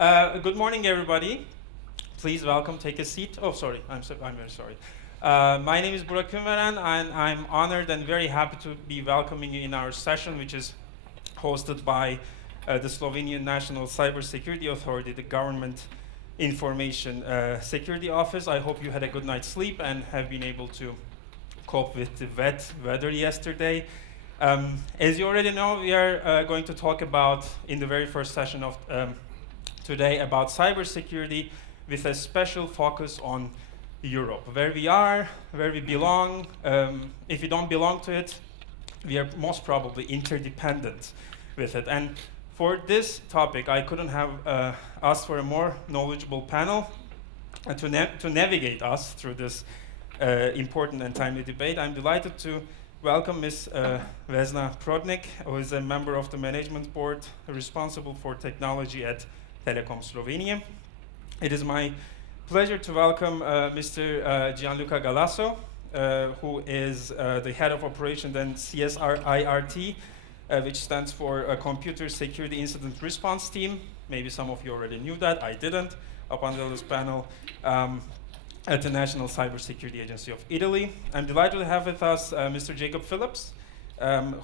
Good morning, everybody. Please welcome, take a seat. Oh, sorry, I'm very sorry. My name is Burak Ünveren, and I'm honored and very happy to be welcoming you in our session, which is hosted by the Slovenian National Cybersecurity Authority, the Government Information Security Office. I hope you had a good night's sleep and have been able to cope with the wet weather yesterday. As you already know, we are going to talk about, in the very first session of today, about cybersecurity with a special focus on Europe, where we are, where we belong. If we don't belong to it, we are most probably interdependent with it. And for this topic, I couldn't have asked for a more knowledgeable panel to navigate us through this important and timely debate. I'm delighted to welcome Ms. Vesna Prodnik, who is a member of the management board responsible for technology at Telekom Slovenije. It is my pleasure to welcome Mr. Gianluca Galasso, who is the head of operations and CSIRT, which stands for Computer Security Incident Response Team. Maybe some of you already knew that. I didn't up until this panel. At the National Cybersecurity Agency of Italy. I'm delighted to have with us Mr. Jacob Phillipps,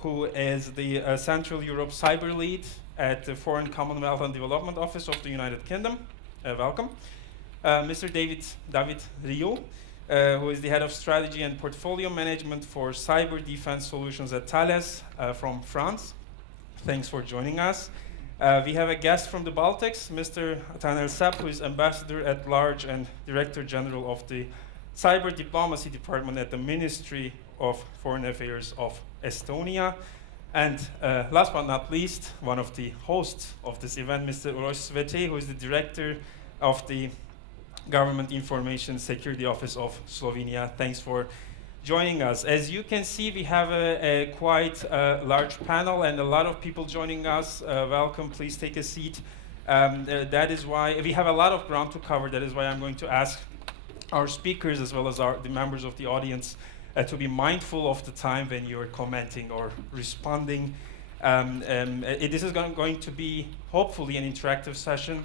who is the Central Europe Cyber Lead at the Foreign Commonwealth and Development Office of the United Kingdom. Welcome. Mr. David Riou, who is the Head of Strategy and Portfolio Management for Cyber Defense Solutions at Thales from France. Thanks for joining us. We have a guest from the Baltics, Mr. Tanel Sepp, who is Ambassador at Large and Director General of the Cyber Diplomacy Department at the Ministry of Foreign Affairs of Estonia. And last but not least, one of the hosts of this event, Mr. Uroš, Svete, who is the Director of the Government Information Security Office of Slovenia. Thanks for joining us. As you can see, we have a quite large panel and a lot of people joining us. Welcome, please take a seat. That is why we have a lot of ground to cover. That is why I'm going to ask our speakers as well as the members of the audience to be mindful of the time when you're commenting or responding. This is going to be hopefully an interactive session.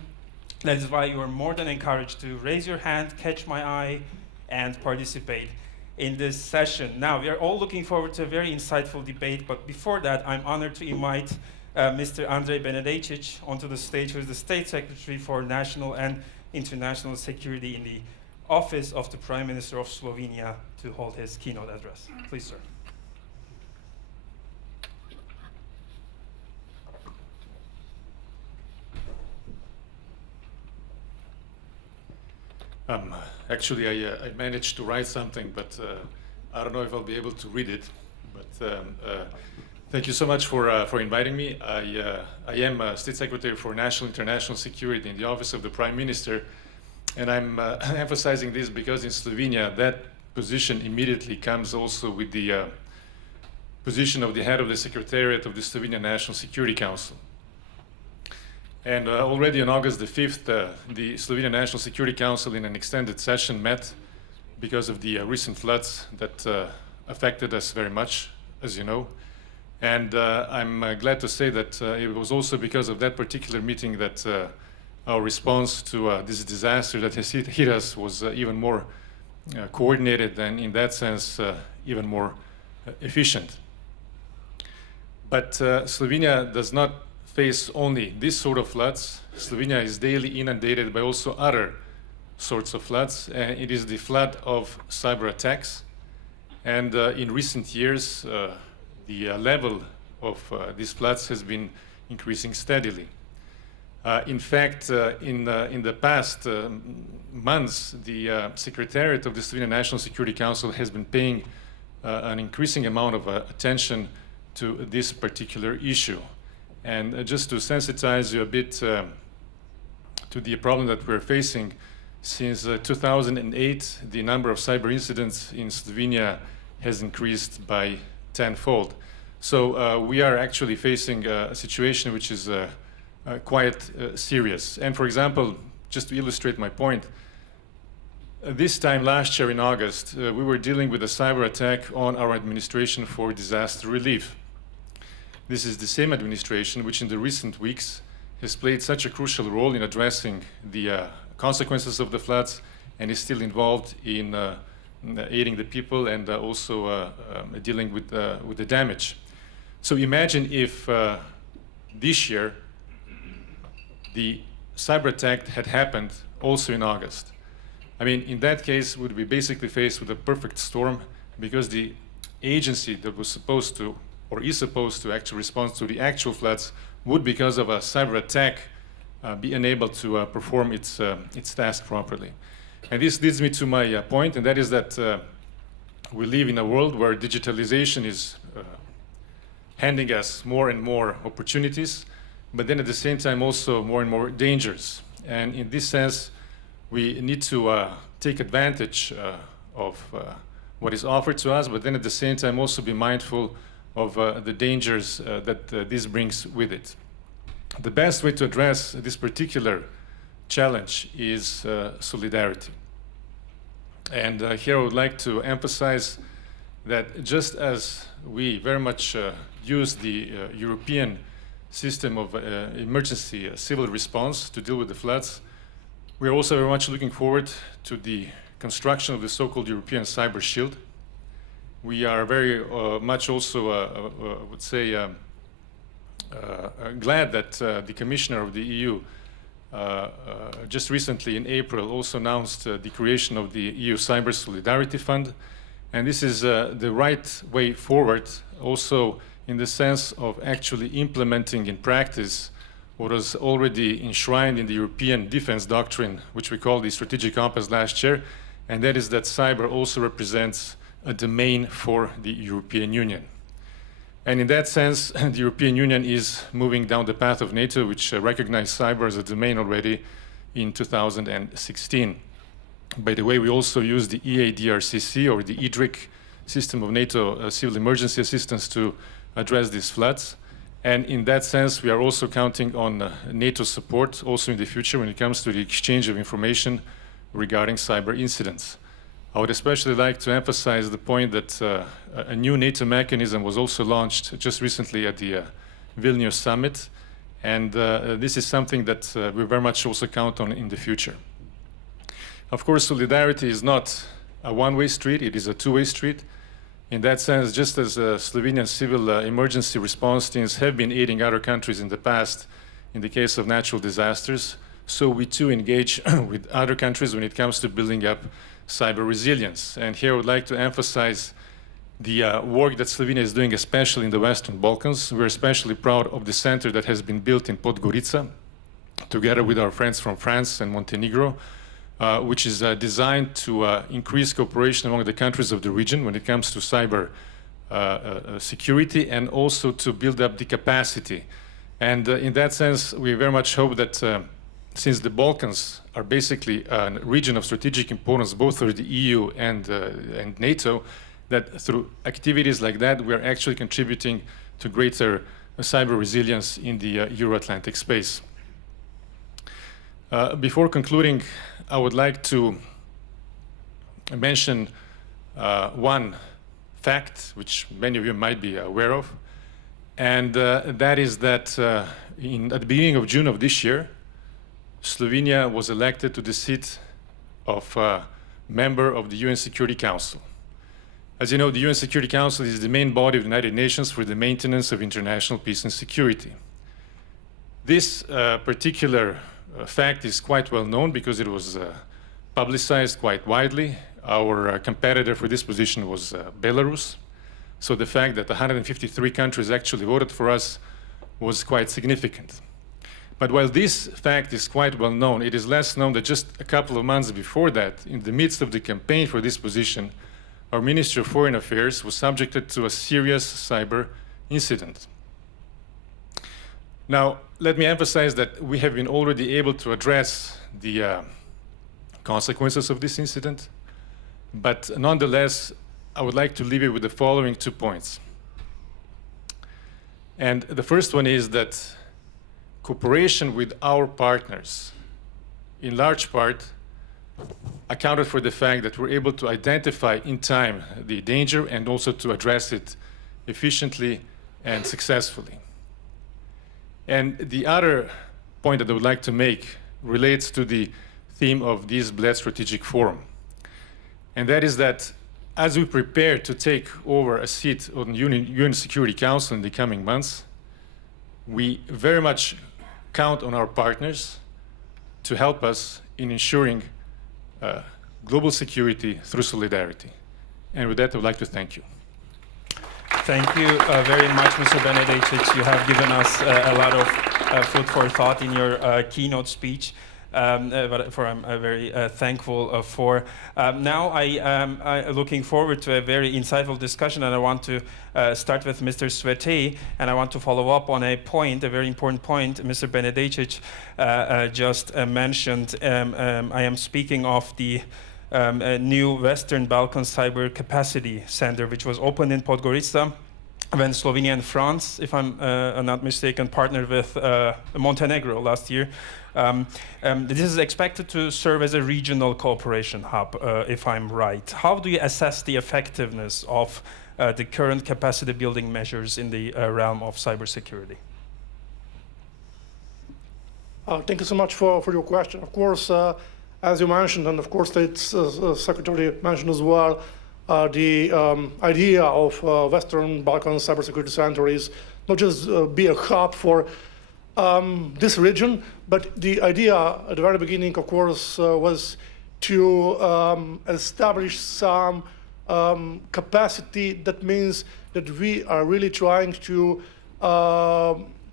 That is why you are more than encouraged to raise your hand, catch my eye, and participate in this session. Now, we are all looking forward to a very insightful debate, but before that, I'm honored to invite Mr. Andrej Benedejčič onto the stage, who is the State Secretary for National and International Security in the Office of the Prime Minister of Slovenia, to hold his keynote address. Please, sir. Actually, I managed to write something, but I don't know if I'll be able to read it. But thank you so much for inviting me. I am State Secretary for National and International Security in the Office of the Prime Minister, and I'm emphasizing this because in Slovenia that position immediately comes also with the position of the head of the Secretariat of the Slovenian National Security Council. And already on August the 5th, the Slovenian National Security Council in an extended session met because of the recent floods that affected us very much, as you know. And I'm glad to say that it was also because of that particular meeting that our response to this disaster that has hit us was even more coordinated and in that sense even more efficient. But Slovenia does not face only this sort of floods. Slovenia is daily inundated by also other sorts of floods. It is the flood of cyber attacks. And in recent years, the level of these floods has been increasing steadily. In fact, in the past months, the Secretariat of the Slovenian National Security Council has been paying an increasing amount of attention to this particular issue. And just to sensitize you a bit to the problem that we're facing, since 2008, the number of cyber incidents in Slovenia has increased by tenfold. So we are actually facing a situation which is quite serious. And for example, just to illustrate my point, this time last year in August, we were dealing with a cyber attack on our administration for disaster relief. This is the same administration which in the recent weeks has played such a crucial role in addressing the consequences of the floods and is still involved in aiding the people and also dealing with the damage. So imagine if this year the cyber attack had happened also in August. I mean, in that case, would be basically faced with a perfect storm, because the agency that was supposed to, or is supposed to actually respond to the actual floods, would, because of a cyber attack, be unable to perform its task properly. And this leads me to my point, and that is that we live in a world where digitalization is handing us more and more opportunities, but then at the same time also more and more dangers. And in this sense, we need to take advantage of what is offered to us, but then at the same time also be mindful of the dangers that this brings with it. The best way to address this particular challenge is solidarity. And here I would like to emphasize that just as we very much use the European system of emergency civil response to deal with the floods, we are also very much looking forward to the construction of the so-called European Cyber Shield. We are very much also, I would say, glad that the Commissioner of the EU just recently in April also announced the creation of the EU Cyber Solidarity Fund. And this is the right way forward, also in the sense of actually implementing in practice what was already enshrined in the European Defense Doctrine, which we called the Strategic Compass last year, and that is that cyber also represents a domain for the European Union. And in that sense, the European Union is moving down the path of NATO, which recognized cyber as a domain already in 2016. By the way, we also use the EADRCC, or the EDRIC system of NATO civil emergency assistance, to address these floods. And in that sense, we are also counting on NATO support also in the future when it comes to the exchange of information regarding cyber incidents. I would especially like to emphasize the point that a new NATO mechanism was also launched just recently at the Vilnius summit, and this is something that we very much also count on in the future. Of course, solidarity is not a one-way street, it is a two-way street. In that sense, just as Slovenian civil emergency response teams have been aiding other countries in the past in the case of natural disasters, so we too engage with other countries when it comes to building up cyber resilience. And here I would like to emphasize the work that Slovenia is doing, especially in the Western Balkans. We're especially proud of the center that has been built in Podgorica, together with our friends from France and Montenegro, which is designed to increase cooperation among the countries of the region when it comes to cyber security, and also to build up the capacity. And in that sense, we very much hope that since the Balkans are basically a region of strategic importance both for the EU and NATO, that through activities like that, we are actually contributing to greater cyber resilience in the Euro-Atlantic space. Before concluding, I would like to mention one fact which many of you might be aware of, and that is that at the beginning of June of this year, Slovenia was elected to the seat of member of the UN Security Council. As you know, the UN Security Council is the main body of the United Nations for the maintenance of international peace and security. This particular fact is quite well known because it was publicized quite widely. Our competitor for this position was Belarus. So the fact that 153 countries actually voted for us was quite significant. But while this fact is quite well known, it is less known that just a couple of months before that, in the midst of the campaign for this position, our Ministry of Foreign Affairs was subjected to a serious cyber incident. Now, let me emphasize that we have been already able to address the consequences of this incident, but nonetheless, I would like to leave you with the following 2 points. And the first one is that cooperation with our partners, in large part, accounted for the fact that we're able to identify in time the danger and also to address it efficiently and successfully. And the other point that I would like to make relates to the theme of this Bled Strategic Forum. And that is that as we prepare to take over a seat on the UN Security Council in the coming months, we very much count on our partners to help us in ensuring global security through solidarity. And with that, I would like to thank you. Thank you very much, Mr. Benedejčič. You have given us a lot of food for thought in your keynote speech. I'm very thankful for. Now I am looking forward to a very insightful discussion, and I want to start with Mr. Svete, and I want to follow up on a point, a very important point Mr. Benedejčič just mentioned. I am speaking of the new Western Balkan Cyber Capacity Center, which was opened in Podgorica when Slovenia and France, if I'm not mistaken, partnered with Montenegro last year. This is expected to serve as a regional cooperation hub, if I'm right. How do you assess the effectiveness of the current capacity building measures in the realm of cybersecurity? Thank you so much for your question. Of course, as you mentioned, and of course State Secretary mentioned as well, the idea of Western Balkan Cybersecurity Center is not just be a hub for this region, but the idea at the very beginning, of course, was to establish some capacity. That means that we are really trying to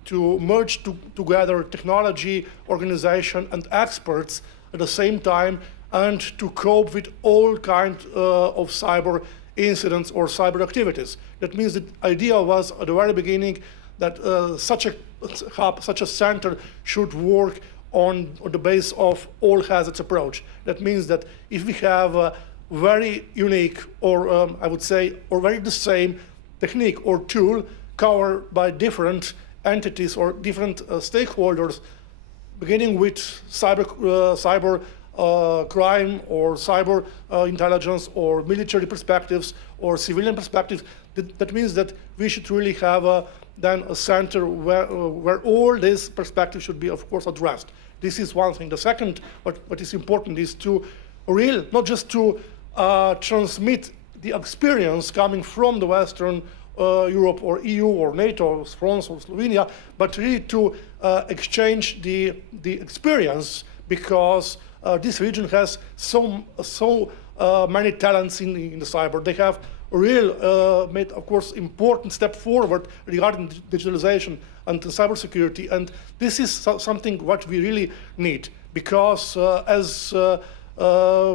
merge together technology, organization, and experts at the same time, and to cope with all kinds of cyber incidents or cyber activities. That means the idea was at the very beginning that such a hub, such a center should work on the base of all hazards approach. That means that if we have a very unique, or I would say, or very the same technique or tool covered by different entities or different stakeholders, beginning with cyber crime or cyber intelligence or military perspectives or civilian perspectives, that means that we should really have then a center where all these perspectives should be, of course, addressed. This is one thing. The second, what is important is to not just to transmit the experience coming from the Western Europe or EU or NATO, France or Slovenia, but really to exchange the experience, because this region has so many talents in the cyber. They have made, of course, important step forward regarding digitalization and cybersecurity, and this is something what we really need, because as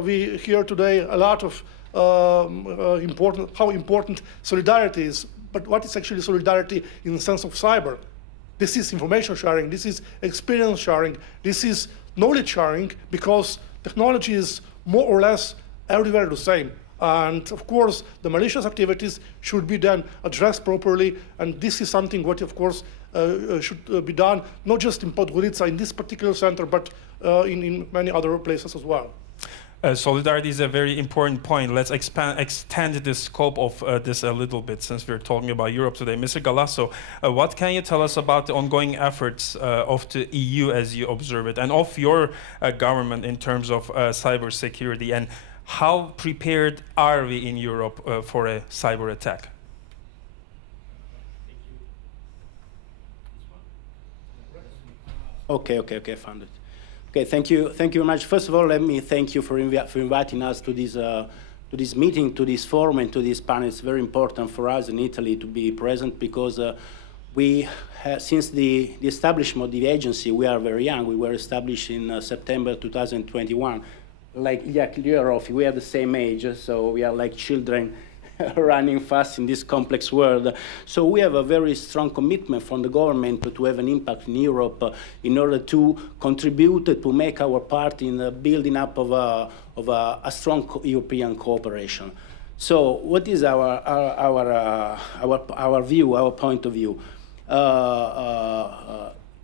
we hear today a lot of how important solidarity is, but what is actually solidarity in the sense of cyber? This is information sharing, this is experience sharing, this is knowledge sharing, because technology is more or less everywhere the same. And of course, the malicious activities should be then addressed properly, and this is something what, of course, should be done, not just in Podgorica, in this particular center, but in many other places as well. Solidarity is a very important point. Let's extend the scope of this a little bit, since we're talking about Europe today. Mr. Galasso, what can you tell us about the ongoing efforts of the EU as you observe it, and of your government in terms of cybersecurity, and how prepared are we in Europe for a cyber attack? Okay, found it. Okay, thank you very much. First of all, let me thank you for inviting us to this meeting, to this forum, and to this panel. It's very important for us in Italy to be present, because we have, since the establishment of the agency, we are very young. We were established in September 2021. Like Uroš, we are the same age, so we are like children running fast in this complex world. So we have a very strong commitment from the government to have an impact in Europe in order to contribute to make our part in the building up of a strong European cooperation. So what is our view, our point of view?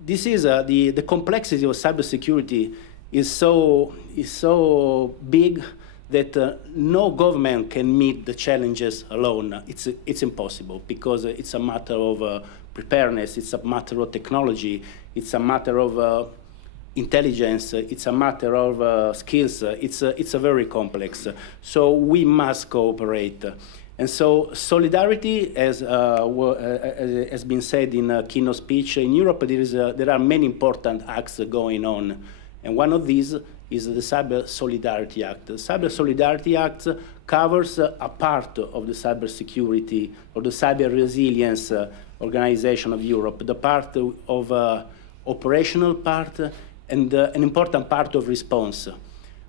This is the complexity of cybersecurity is so big that no government can meet the challenges alone. It's impossible, because it's a matter of preparedness, it's a matter of technology, it's a matter of intelligence, it's a matter of skills, it's a very complex. So we must cooperate. And so solidarity, as has been said in a keynote speech, in Europe there are many important acts going on. And one of these is the Cyber Solidarity Act. The Cyber Solidarity Act covers a part of the cybersecurity or the cyber resilience organization of Europe, the part of operational part and an important part of response.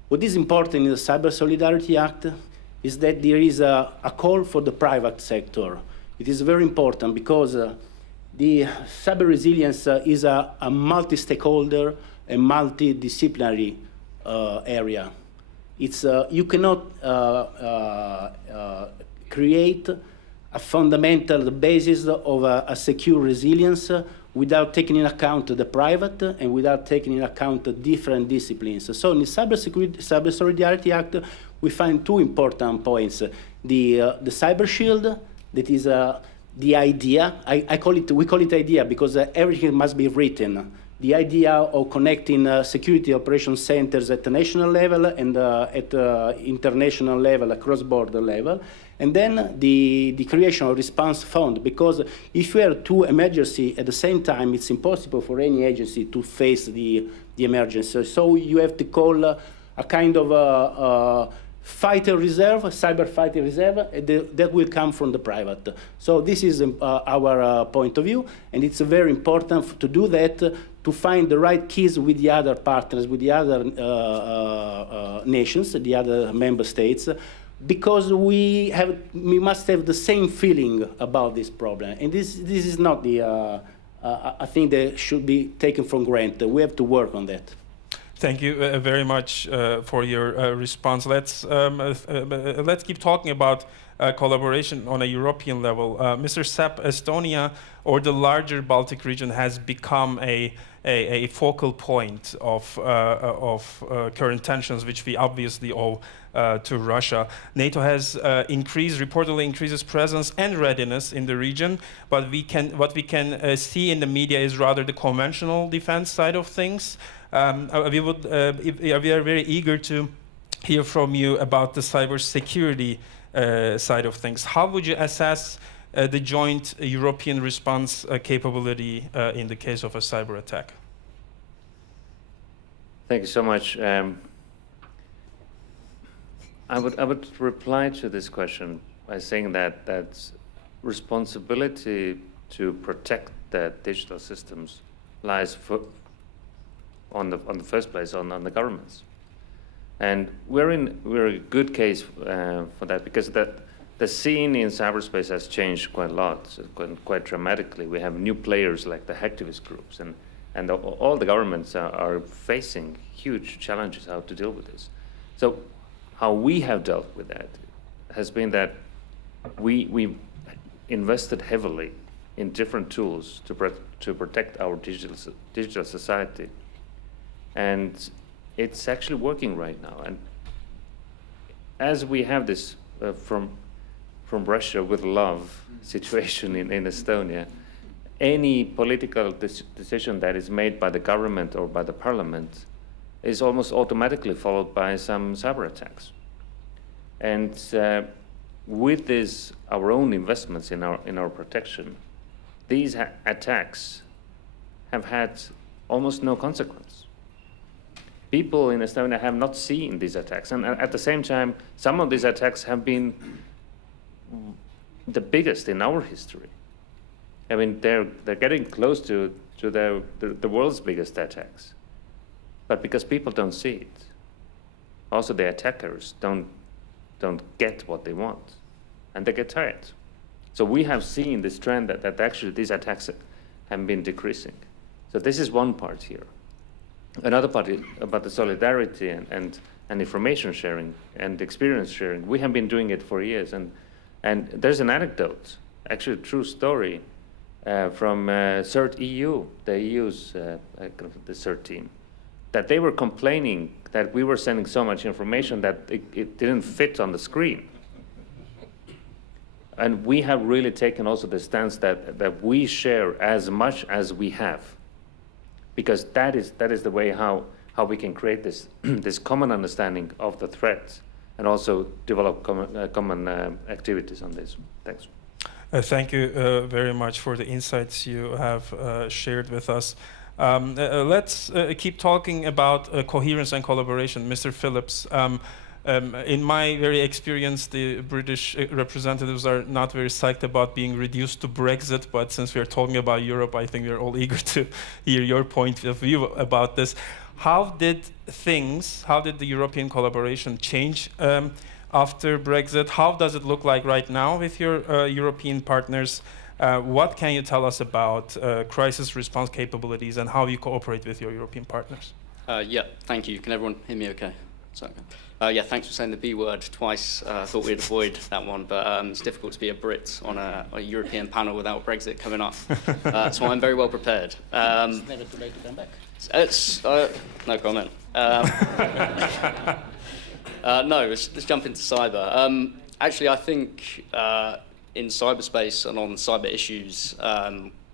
What is important in the Cyber Solidarity Act is that there is a call for the private sector. It is very important because the cyber resilience is a multi-stakeholder and multidisciplinary area. It's, you cannot create a fundamental basis of a secure resilience without taking into account the private and without taking into account the different disciplines. So in the Cyber Solidarity Act, we find two important points. The Cyber Shield, that is the idea, we call it idea because everything must be written. The idea of connecting security operation centers at the national level and at international level, cross-border level. And then the creation of response fund, because if you have two emergencies at the same time, it's impossible for any agency to face the emergency. So you have to call a kind of fighter reserve, cyber fighter reserve, that will come from the private. So this is our point of view, and it's very important to do that, to find the right keys with the other partners, with the other nations, the other member states, because we must have the same feeling about this problem. And this is not a thing that should be taken for granted. We have to work on that. Thank you very much for your response. Let's keep talking about collaboration on a European level. Mr. Sepp, Estonia or the larger Baltic region has become a focal point of current tensions, which we obviously owe to Russia. NATO has reportedly increases presence and readiness in the region, but what we can see in the media is rather the conventional defense side of things. We are very eager to hear from you about the cybersecurity side of things. How would you assess the joint European response capability in the case of a cyber attack? Thank you so much. I would reply to this question by saying that responsibility to protect the digital systems lies on the first place on the governments, and we're a good case for that, because the scene in cyberspace has changed quite a lot, quite dramatically. We have new players like the hacktivist groups, and all the governments are facing huge challenges how to deal with this. So how we have dealt with that has been that we invested heavily in different tools to protect our digital society. And it's actually working right now. And as we have this from Russia with love situation in Estonia, any political decision that is made by the government or by the parliament is almost automatically followed by some cyber attacks. And with this, our own investments in our protection, these attacks have had almost no consequence. People in Estonia have not seen these attacks, and at the same time, some of these attacks have been the biggest in our history. I mean, they're getting close to the world's biggest attacks, but because people don't see it, also the attackers don't get what they want, and they get tired. So we have seen this trend that actually these attacks have been decreasing. So this is one part here. Another part about the solidarity and information sharing and experience sharing. We have been doing it for years, and there's an anecdote, actually a true story, from CSIRT EU, the EU's the CSIRT team, that they were complaining that we were sending so much information that it didn't fit on the screen. And we have really taken also the stance that we share as much as we have. because that is the way how we can create this this common understanding of the threats and also develop common activities on this. Thanks. Thank you very much for the insights you have shared with us. Let's keep talking about coherence and collaboration. Mr. Phillipps, in my very experience, the British representatives are not very psyched about being reduced to Brexit, but since we're talking about Europe, I think we're all eager to hear your point of view about this. How did the European collaboration change after Brexit? How does it look like right now with your European partners? What can you tell us about crisis response capabilities and how you cooperate with your European partners? Yeah, thank you. Can everyone hear me okay? Sorry. Yeah, thanks for saying the B word twice. I thought we'd avoid that one, but it's difficult to be a Brit on a European panel without Brexit coming up. So I'm very well prepared. It's never too late to come back. It's no comment. No, let's jump into cyber. Actually, I think in cyberspace and on cyber issues,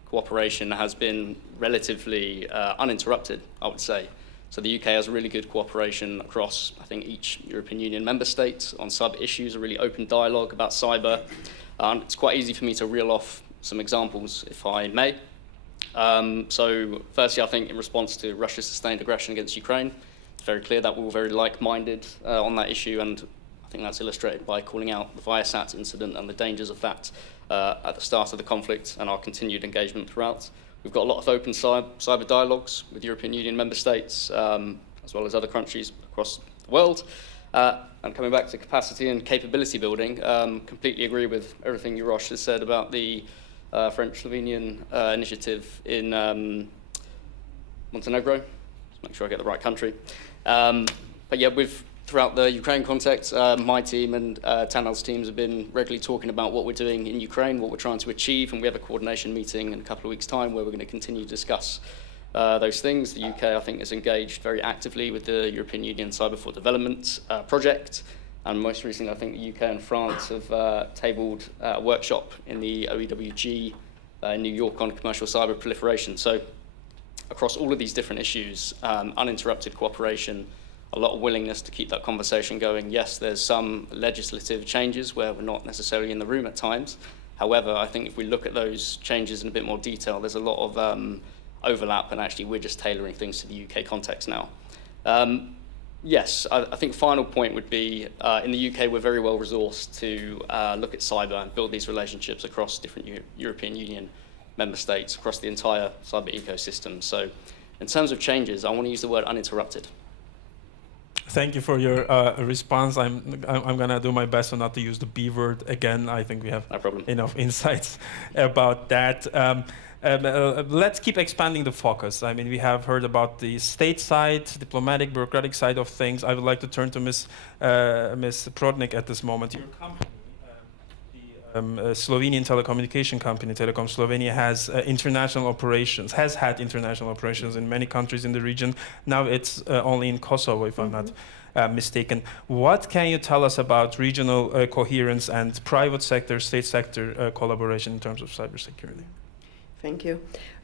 cooperation has been relatively uninterrupted, I would say. So the UK has really good cooperation across, I think, each European Union member state on cyber issues, a really open dialogue about cyber. It's quite easy for me to reel off some examples, if I may. So firstly, I think in response to Russia's sustained aggression against Ukraine, it's very clear that we're all very like-minded on that issue, and I think that's illustrated by calling out the Viasat incident and the dangers of that at the start of the conflict and our continued engagement throughout. We've got a lot of open cyber dialogues with European Union member states, as well as other countries across the world. And coming back to capacity and capability building, completely agree with everything Uroš has said about the French-Slovenian initiative in Montenegro. Just make sure I get the right country. But yeah, throughout the Ukraine context, my team and Tanel's teams have been regularly talking about what we're doing in Ukraine, what we're trying to achieve, and we have a coordination meeting in a couple of weeks' time where we're going to continue to discuss those things. The UK, I think, is engaged very actively with the European Union Cyber for Development project, and most recently, I think the UK and France have tabled a workshop in the OEWG in New York on commercial cyber proliferation. So across all of these different issues, uninterrupted cooperation, a lot of willingness to keep that conversation going. Yes, there's some legislative changes where we're not necessarily in the room at times. However, I think if we look at those changes in a bit more detail, there's a lot of overlap, and actually we're just tailoring things to the UK context now. Yes, I think final point would be, in the UK, we're very well resourced to look at cyber and build these relationships across different European Union member states, across the entire cyber ecosystem. So in terms of changes, I want to use the word uninterrupted. Thank you for your response. I'm going to do my best not to use the B word again. I think we have enough insights about that. Let's keep expanding the focus. I mean, we have heard about the state side, diplomatic, bureaucratic side of things. I would like to turn to Ms. Prodnik at this moment. Your company, the Slovenian telecommunication company, Telekom Slovenije, has international operations, has had international operations in many countries in the region. Now it's only in Kosovo, if I'm not mistaken. What can you tell us about regional coherence and private sector, state sector collaboration in terms of cybersecurity? Thank you.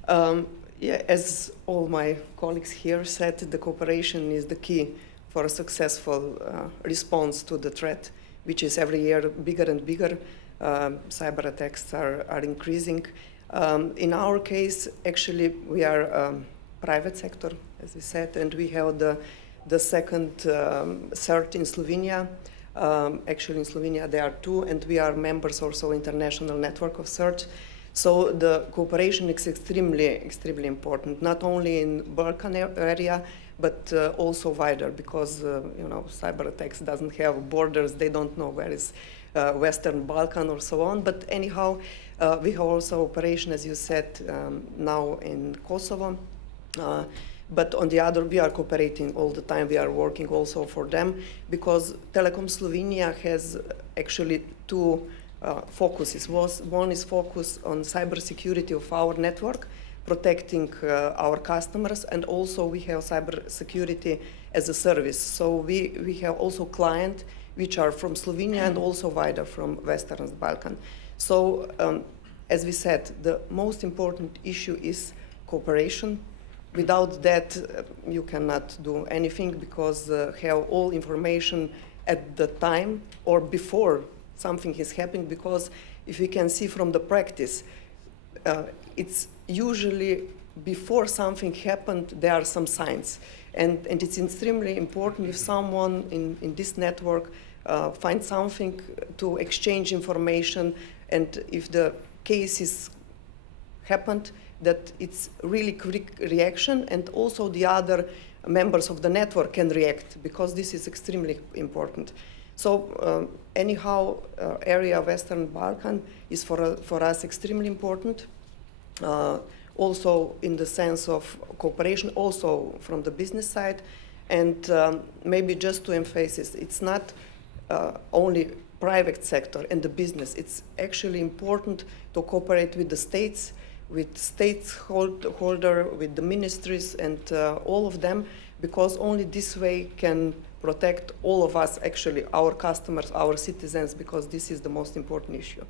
Yeah, as all my colleagues here said, the cooperation is the key for a successful response to the threat, which is every year bigger and bigger. Cyber attacks are increasing. In our case, actually, we are private sector, as we said, and we have the second CSIRT in Slovenia. Actually, in Slovenia, there are two, and we are members also international network of CSIRT. So the cooperation is extremely important, not only in Balkan area, but also wider, because you know, cyber attacks doesn't have borders. They don't know where is Western Balkan or so on. But anyhow, we have also operation, as you said, now in Kosovo. But on the other, we are cooperating all the time. We are working also for them, because Telekom Slovenije has actually two focuses. One is focus on cybersecurity of our network, protecting our customers, and also we have cybersecurity as a service. So we have also clients which are from Slovenia and also wider from Western Balkan. So as we said, the most important issue is cooperation, Without that, you cannot do anything, because have all information at the time or before something is happening, because if you can see from the practice, it's usually before something happened, there are some signs. And it's extremely important if someone in this network finds something to exchange information, and if the cases happened, that it's really quick reaction, and also the other members of the network can react, because this is extremely important. So anyhow, area Western Balkan is for us extremely important, also in the sense of cooperation, also from the business side. And maybe just to emphasize, it's not only private sector and the business. It's actually important to cooperate with the states, with stakeholder, with the ministries, and all of them, because only this way can protect all of us, actually, our customers, our citizens, because this is the most important issue.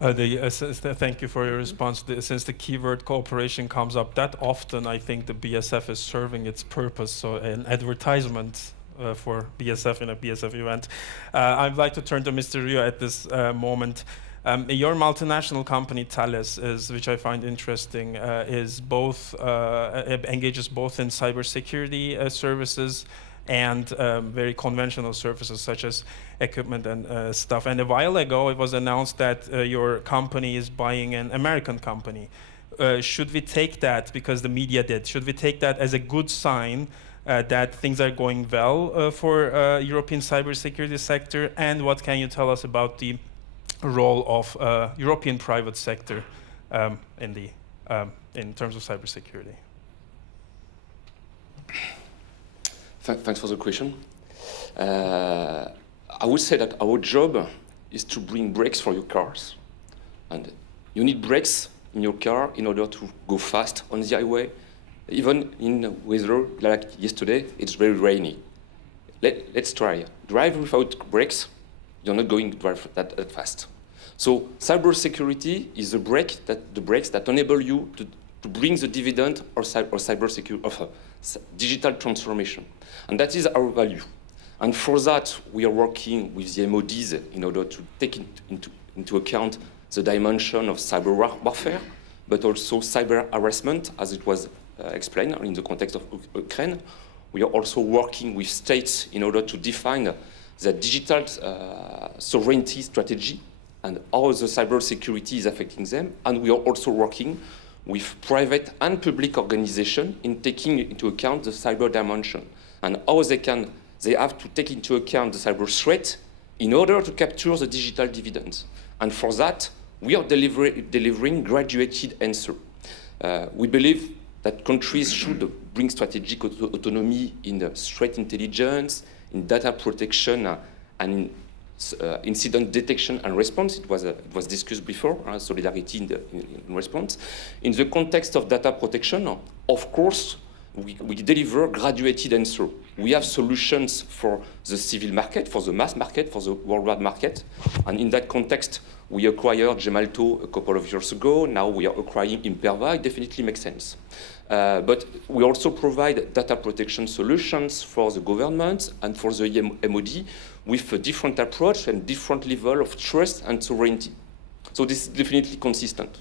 Thank you for your response. Since the keyword cooperation comes up that often, I think the BSF is serving its purpose, so an advertisement for BSF in a BSF event. I'd like to turn to Mr. Rio at this moment. Your multinational company, Thales, which I find interesting, is both engages both in cybersecurity services and very conventional services such as equipment and stuff. And a while ago, it was announced that your company is buying an American company. Should we take that, because the media did, should we take that as a good sign that things are going well for European cybersecurity sector? And what can you tell us about the role of European private sector in terms of cybersecurity? Thanks for the question. I would say that our job is to bring brakes for your cars. And you need brakes in your car in order to go fast on the highway. Even in weather like yesterday, it's very rainy. Let's try. Drive without brakes, you're not going to drive that fast. So cybersecurity is the brakes that enable you to bring the dividend of cybersecurity, of digital transformation. And that is our value. And for that, we are working with the MODs in order to take into account the dimension of cyber warfare, but also cyber harassment, as it was explained in the context of Ukraine. We are also working with states in order to define the digital sovereignty strategy and how the cybersecurity is affecting them. And we are also working with private and public organizations in taking into account the cyber dimension and how they have to take into account the cyber threat in order to capture the digital dividends. And for that, we are delivering graduated answer. We believe that countries should bring strategic autonomy in threat intelligence, in data protection, and in incident detection and response. It was discussed before, solidarity in response. In the context of data protection, of course, we deliver graduated answer. We have solutions for the civil market, for the mass market, for the worldwide market. And in that context, we acquired Gemalto a couple of years ago. Now we are acquiring Imperva. It definitely makes sense. But we also provide data protection solutions for the government and for the MOD with a different approach and different level of trust and sovereignty. So this is definitely consistent.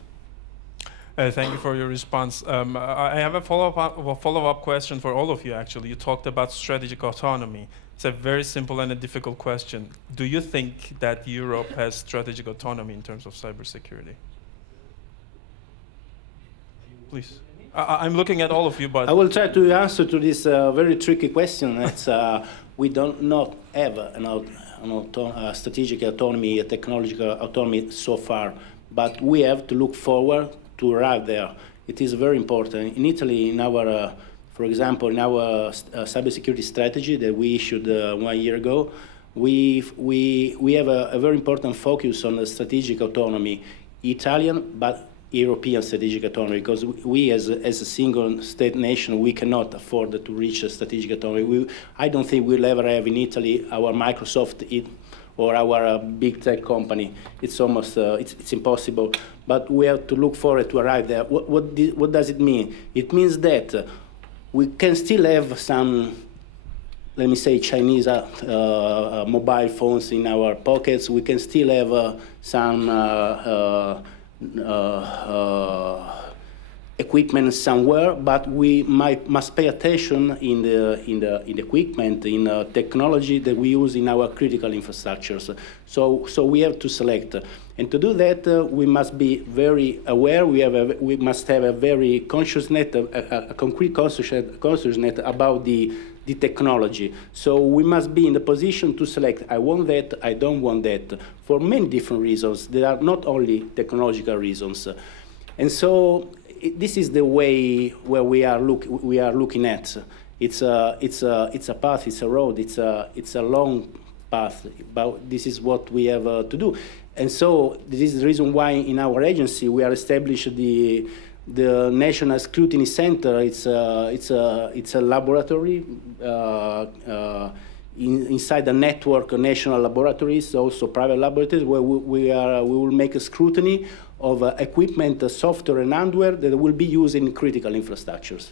Thank you for your response. I have a follow-up question for all of you, actually. You talked about strategic autonomy. It's a very simple and a difficult question. Do you think that Europe has strategic autonomy in terms of cybersecurity? Please. I'm looking at all of you, but... I will try to answer to this very tricky question. It's, we don't not have a strategic autonomy, a technological autonomy so far, but we have to look forward to arrive there. It is very important. In Italy, in our, for example, in our cybersecurity strategy that we issued 1 year ago, we have a very important focus on the strategic autonomy, Italian, but European strategic autonomy, because we as a single state nation, we cannot afford to reach a strategic autonomy. I don't think we'll ever have in Italy our Microsoft or our big tech company. It's almost, it's impossible, but we have to look forward to arrive there. What does it mean? It means that we can still have some, let me say, Chinese mobile phones in our pockets. We can still have some equipment somewhere, but we must pay attention in the equipment, in technology that we use in our critical infrastructures. So we have to select. And to do that, we must be very aware. We must have a very consciousness, a concrete consciousness about the technology. So we must be in the position to select, I want that, I don't want that, for many different reasons. There are not only technological reasons. And so this is the way where we are looking at. It's a path, it's a road, it's a long path, but this is what we have to do. And so this is the reason why in our agency we are established the National Scrutiny Center. It's a laboratory inside the network of national laboratories, also private laboratories, where we will make a scrutiny of equipment, software, and hardware that will be used in critical infrastructures.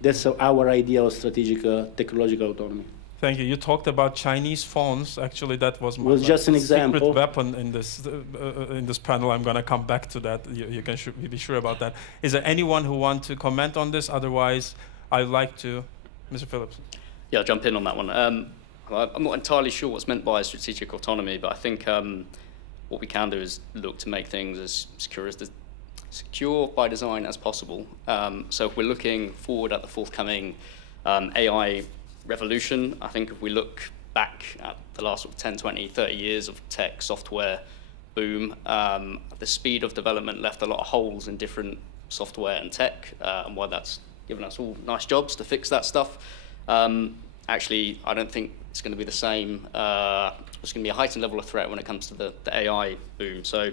That's our idea of strategic technological autonomy. Thank you. You talked about Chinese phones. Actually, that was my just an example. Secret weapon in this panel. I'm going to come back to that. You can be sure about that. Is there anyone who wants to comment on this? Otherwise, I'd like to, Mr. Phillipps. Yeah, I'll jump in on that one. I'm not entirely sure what's meant by strategic autonomy, but I think what we can do is look to make things as secure by design as possible. So if we're looking forward at the forthcoming AI revolution, I think if we look back at the last sort of 10, 20, 30 years of tech, software boom, the speed of development left a lot of holes in different software and tech, and while that's given us all nice jobs to fix that stuff, actually, I don't think it's going to be the same. It's going to be a heightened level of threat when it comes to the AI boom. So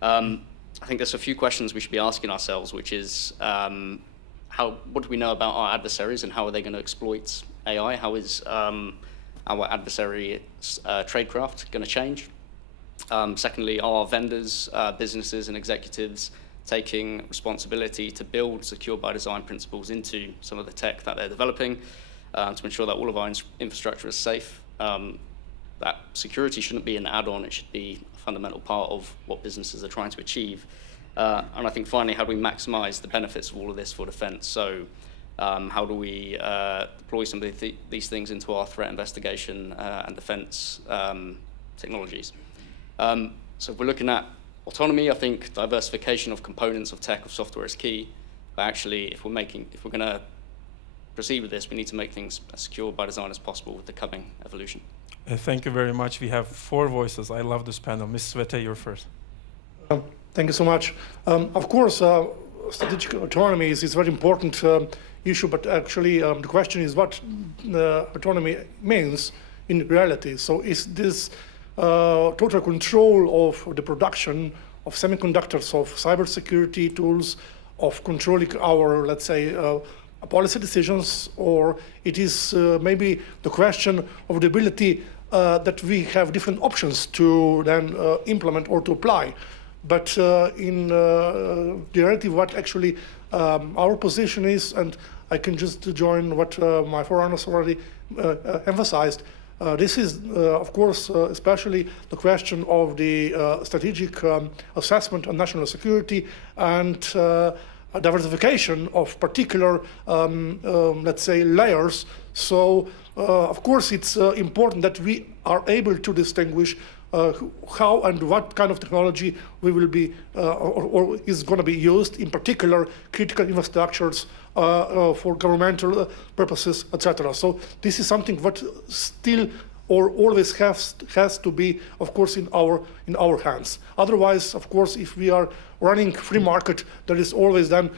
I think there's a few questions we should be asking ourselves, which is what do we know about our adversaries and how are they going to exploit AI? How is our adversary tradecraft going to change? Secondly, are vendors, businesses and executives taking responsibility to build secure by design principles into some of the tech that they're developing to ensure that all of our infrastructure is safe? That security shouldn't be an add-on, it should be a fundamental part of what businesses are trying to achieve. And I think finally, how do we maximize the benefits of all of this for defense? So how do we deploy some of these things into our threat investigation and defense technologies? So if we're looking at autonomy, I think diversification of components of tech, of software is key. But actually, if we're going to proceed with this, we need to make things as secure by design as possible with the coming evolution. Thank you very much. We have 4 voices. I love this panel. Ms. Svete, you're first. Thank you so much. Of course, strategic autonomy is a very important issue, but actually the question is what autonomy means in reality. So is this total control of the production of semiconductors, of cybersecurity tools, of controlling our, let's say, policy decisions, or it is maybe the question of the ability that we have different options to then implement or to apply. But in reality, what actually our position is, and I can just join what my forerunners already emphasized, this is, of course, especially the question of the strategic assessment on national security and diversification of particular, let's say, layers. So, of course, it's important that we are able to distinguish how and what kind of technology we will be or is going to be used in particular critical infrastructures for governmental purposes, etc. So this is something what still or always has to be, of course, in our hands. Otherwise, of course, if we are running free market, there is always then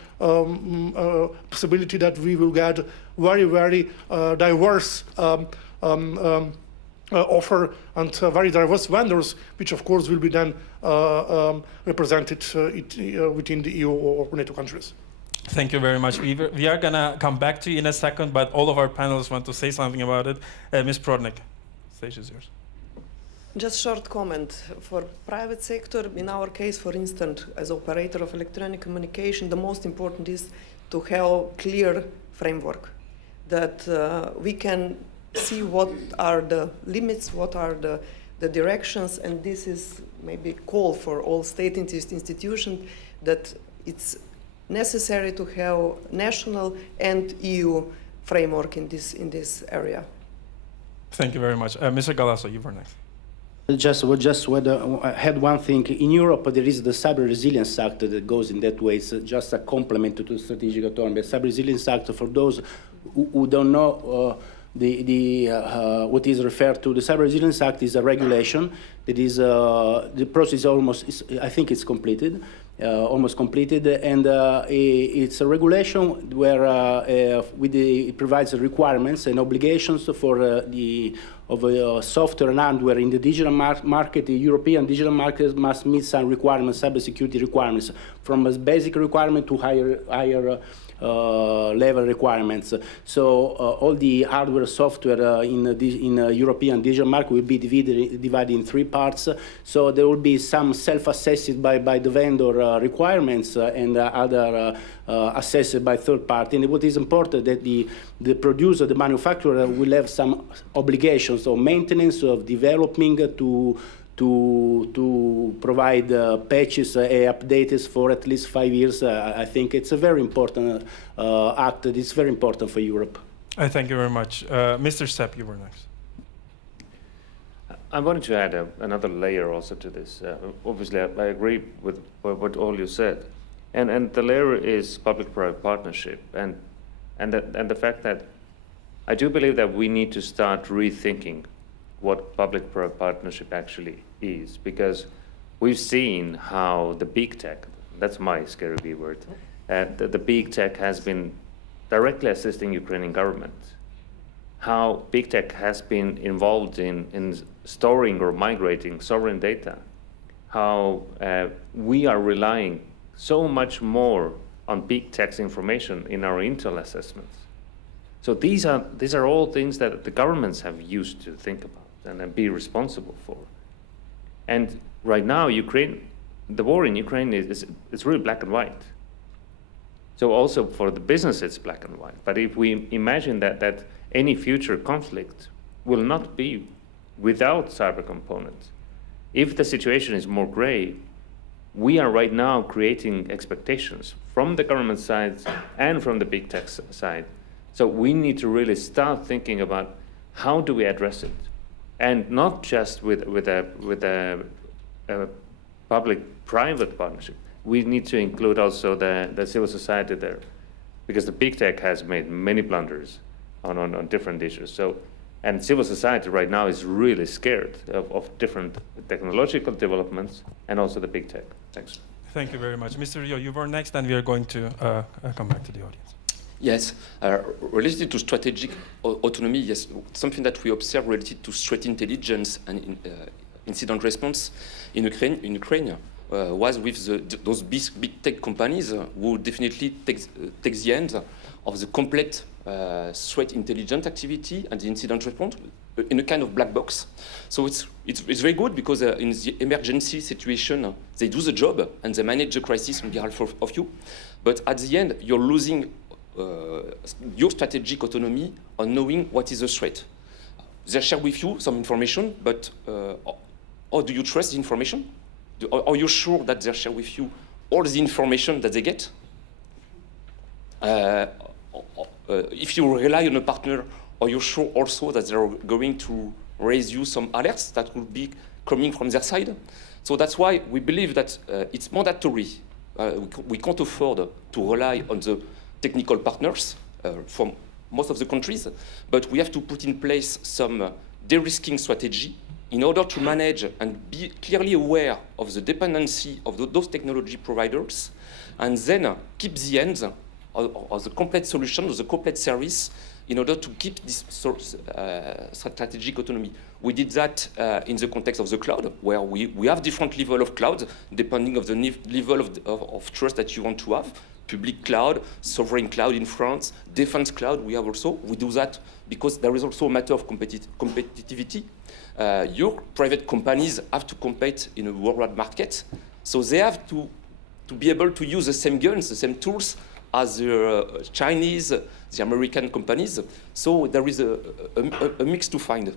possibility that we will get very, very diverse offer and very diverse vendors, which of course will be then represented within the EU or NATO countries. Thank you very much. We are going to come back to you in a second, but all of our panelists want to say something about it. Ms. Prodnik, stage is yours. Just short comment. For private sector, in our case, for instance, as operator of electronic communication, the most important is to have clear framework. that we can see what are the limits, what are the directions, and this is maybe a call for all state institutions that it's necessary to have national and EU framework in this area. Thank you very much. Mr. Galasso, you were next. I had one thing. In Europe, there is the Cyber Resilience Act that goes in that way. It's just a complement to the strategic autonomy. The Cyber Resilience Act, for those who don't know what is referred to, the Cyber Resilience Act is a regulation that is, the process almost, I think it's completed. Almost completed, and it's a regulation where it provides requirements and obligations for software and hardware in the digital market. The European digital market must meet some requirements, cybersecurity requirements, from a basic requirement to higher level requirements. So all the hardware, software in European digital market will be divided in 3 parts. So there will be some self-assessed by the vendor requirements and other assessed by third party. And what is important that the producer, the manufacturer, will have some obligations of maintenance, of developing to provide patches, updates for at least 5 years. I think it's a very important act. It's very important for Europe. Thank you very much. Mr. Sepp, you were next. I wanted to add another layer also to this. Obviously, I agree with what all you said. And the layer is public-private partnership. And the fact that I do believe that we need to start rethinking what public-private partnership actually is, because we've seen how the big tech, that's my scary B word, the big tech has been directly assisting Ukrainian government, how big tech has been involved in storing or migrating sovereign data, how we are relying so much more on big tech's information in our intel assessments. So these are all things that the governments have used to think about and be responsible for. And right now, the war in Ukraine is really black and white. So also for the business, it's black and white. But if we imagine that any future conflict will not be without cyber components, if the situation is more gray, we are right now creating expectations from the government side and from the big tech side. So we need to really start thinking about how do we address it. And not just with a public-private partnership. We need to include also the civil society there, because the big tech has made many blunders on different issues. So, and civil society right now is really scared of different technological developments and also the big tech. Thanks. Thank you very much. Mr. Rio, you were next, and we are going to come back to the audience. Yes, related to strategic autonomy, yes, something that we observe related to threat intelligence and incident response in Ukraine was with those big tech companies who definitely take the end of the complete threat intelligence activity and the incident response in a kind of black box. So it's very good because in the emergency situation, they do the job and they manage the crisis on behalf of you. But at the end, you're losing your strategic autonomy on knowing what is the threat. They share with you some information, but how do you trust the information? Are you sure that they share with you all the information that they get? If you rely on a partner, are you sure also that they're going to raise you some alerts that will be coming from their side? So that's why we believe that it's mandatory. We can't afford to rely on the technical partners from most of the countries, but we have to put in place some de-risking strategy in order to manage and be clearly aware of the dependency of those technology providers, and then keep the ends of the complete solution, of the complete service, in order to keep this strategic autonomy. We did that in the context of the cloud, where we have different levels of cloud, depending on the level of trust that you want to have. Public cloud, sovereign cloud in France, defense cloud we have also. We do that because there is also a matter of competitivity. Your private companies have to compete in a worldwide market, so they have to be able to use the same guns, the same tools as the Chinese, the American companies. So there is a mix to find.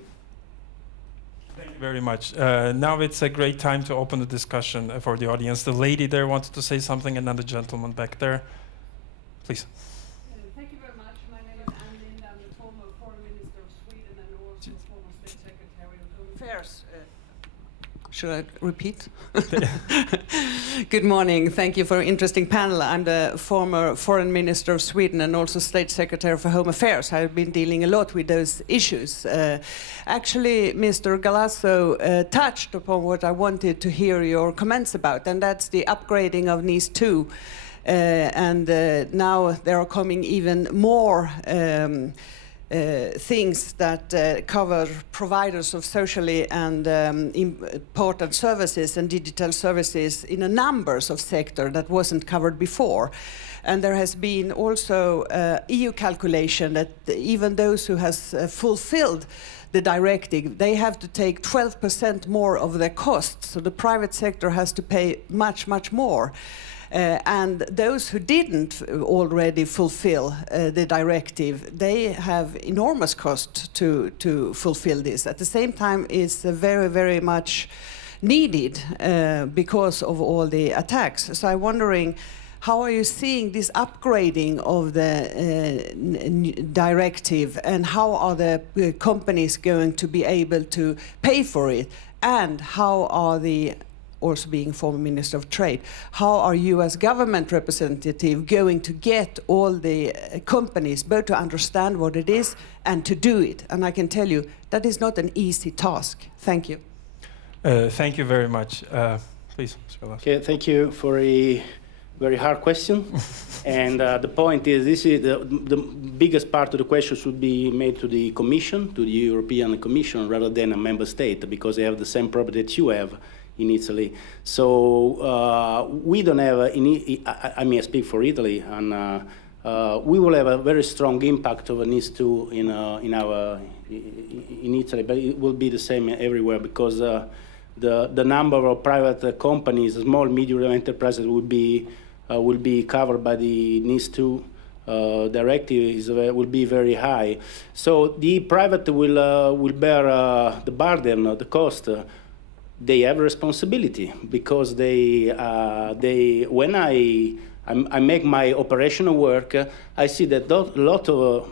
Thank you very much. Now it's a great time to open the discussion for the audience. The lady there wanted to say something, and then the gentleman back there. Please. Thank you very much. My name is Andrej. I'm the former Foreign Minister of Sweden and also former State Secretary of Home Affairs. Should I repeat? Good morning. Thank you for an interesting panel. I'm the former Foreign Minister of Sweden and also State Secretary for Home Affairs. I've been dealing a lot with those issues. Actually, Mr. Galasso touched upon what I wanted to hear your comments about, and that's the upgrading of NIS 2. Now there are coming even more things that cover providers of socially and important services and digital services in a numbers of sectors that wasn't covered before. And there has been also EU calculation that even those who has fulfilled the directive, they have to take 12% more of their costs. So the private sector has to pay much, much more. And those who didn't already fulfill the directive, they have enormous cost to fulfill this. At the same time, it's very, very much needed because of all the attacks. So I'm wondering, how are you seeing this upgrading of the directive, and how are the companies going to be able to pay for it? And how are the, also being former Minister of Trade, how are you as government representative going to get all the companies both to understand what it is and to do it? And I can tell you that is not an easy task. Thank you. Thank you very much. Please, Mr. Galasso. Okay, thank you for a very hard question. And the point is, this is the biggest part of the question should be made to the Commission, to the European Commission, rather than a member state, because they have the same problem that you have in Italy. So we don't have, I mean, I speak for Italy, and we will have a very strong impact of NIS 2 in Italy, but it will be the same everywhere, because the number of private companies, small, medium enterprises will be covered by the NIS 2 directive will be very high. So the private will bear the burden, the cost. They have responsibility, because when I make my operational work, I see that a lot of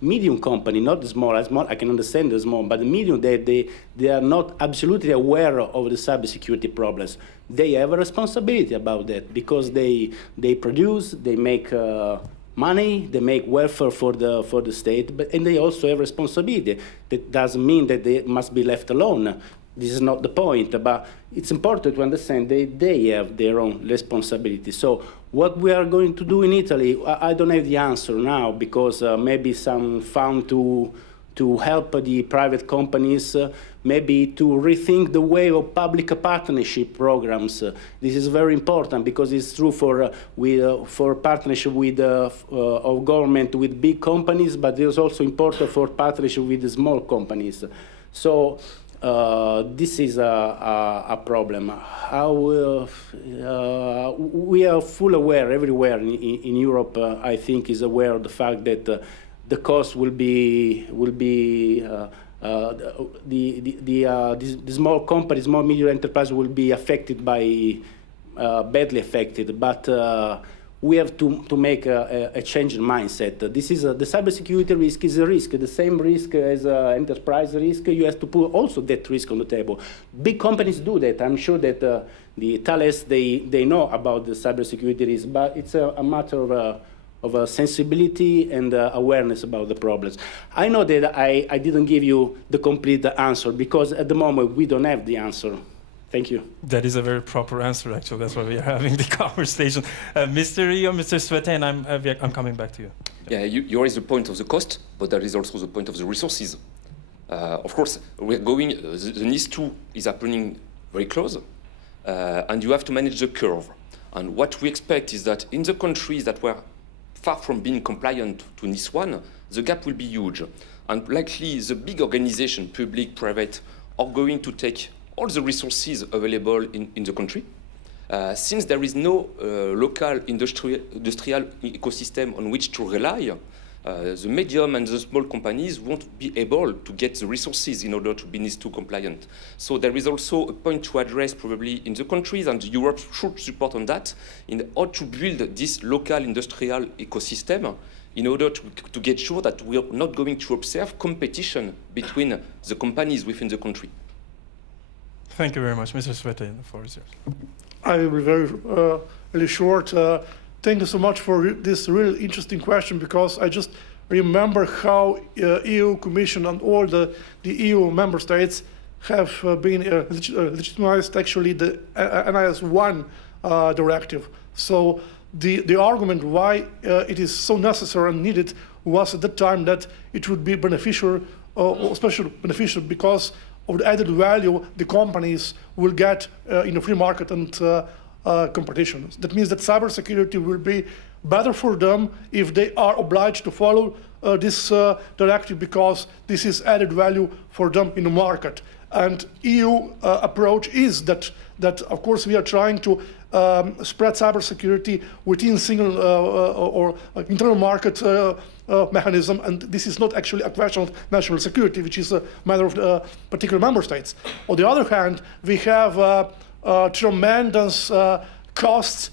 medium company, not the small, I can understand the small, but the medium, they are not absolutely aware of the cybersecurity problems. They have a responsibility about that, because they produce, they make money, they make welfare for the state, and they also have responsibility. That doesn't mean that they must be left alone. This is not the point, but it's important to understand they have their own responsibility. So what we are going to do in Italy, I don't have the answer now, because maybe some fund to help the private companies, maybe to rethink the way of public partnership programs. This is very important, because it's true for partnership with of government with big companies, but it's also important for partnership with the small companies. So this is a problem. We are fully aware everywhere in Europe, I think, is aware of the fact that the cost will be the small companies, small medium enterprises will be affected by badly affected, but we have to make a change in mindset. This is the cybersecurity risk is a risk, the same risk as enterprise risk. You have to put also that risk on the table. Big companies do that. I'm sure that the Thales, they know about the cybersecurity risk, but it's a matter of sensibility and awareness about the problems. I know that I didn't give you the complete answer, because at the moment we don't have the answer. Thank you. That is a very proper answer, actually. That's why we are having the conversation. Mr. Rio, Mr. Svete, and I'm coming back to you. Yeah, you raise the point of the cost, but there is also the point of the resources. Of course, we're going, the NIS 2 is happening very close, and you have to manage the curve. And what we expect is that in the countries that were far from being compliant to NIS 1, the gap will be huge. And likely the big organization, public, private, are going to take all the resources available in the country. Since there is no local industrial ecosystem on which to rely, the medium and the small companies won't be able to get the resources in order to be NIS2 compliant. So there is also a point to address probably in the countries, and Europe should support on that, in how to build this local industrial ecosystem in order to get sure that we are not going to observe competition between the companies within the country. Thank you very much. Mr. Svete, the floor is yours. I will be very really short. Thank you so much for this really interesting question, because I just remember how EU Commission and all the EU member states have been legitimized actually the NIS1 directive. So the argument why it is so necessary and needed was at that time that it would be beneficial, especially beneficial because of the added value the companies will get in a free market and competition. That means that cybersecurity will be better for them if they are obliged to follow this directive, because this is added value for them in the market. And EU approach is that of course we are trying to spread cybersecurity within single or internal market mechanism, and this is not actually a question of national security, which is a matter of particular member states. On the other hand, we have tremendous costs,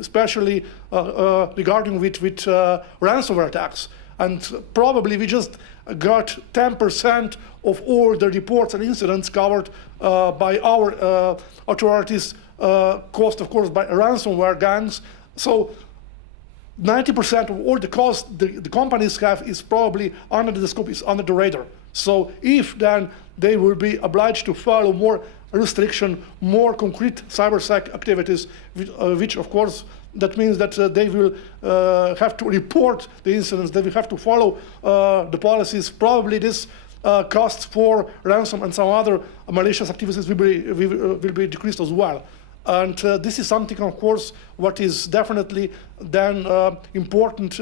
especially regarding with ransomware attacks. And probably we just got 10% of all the reports and incidents covered by our authorities, caused, of course, by ransomware gangs. So 90% of all the costs the companies have is probably under the scope, is under the radar. So if then they will be obliged to follow more restriction, more concrete cybersec activities, which of course that means that they will have to report the incidents, they will have to follow the policies. Probably this costs for ransom and some other malicious activities will be decreased as well. And this is something, of course, what is definitely then important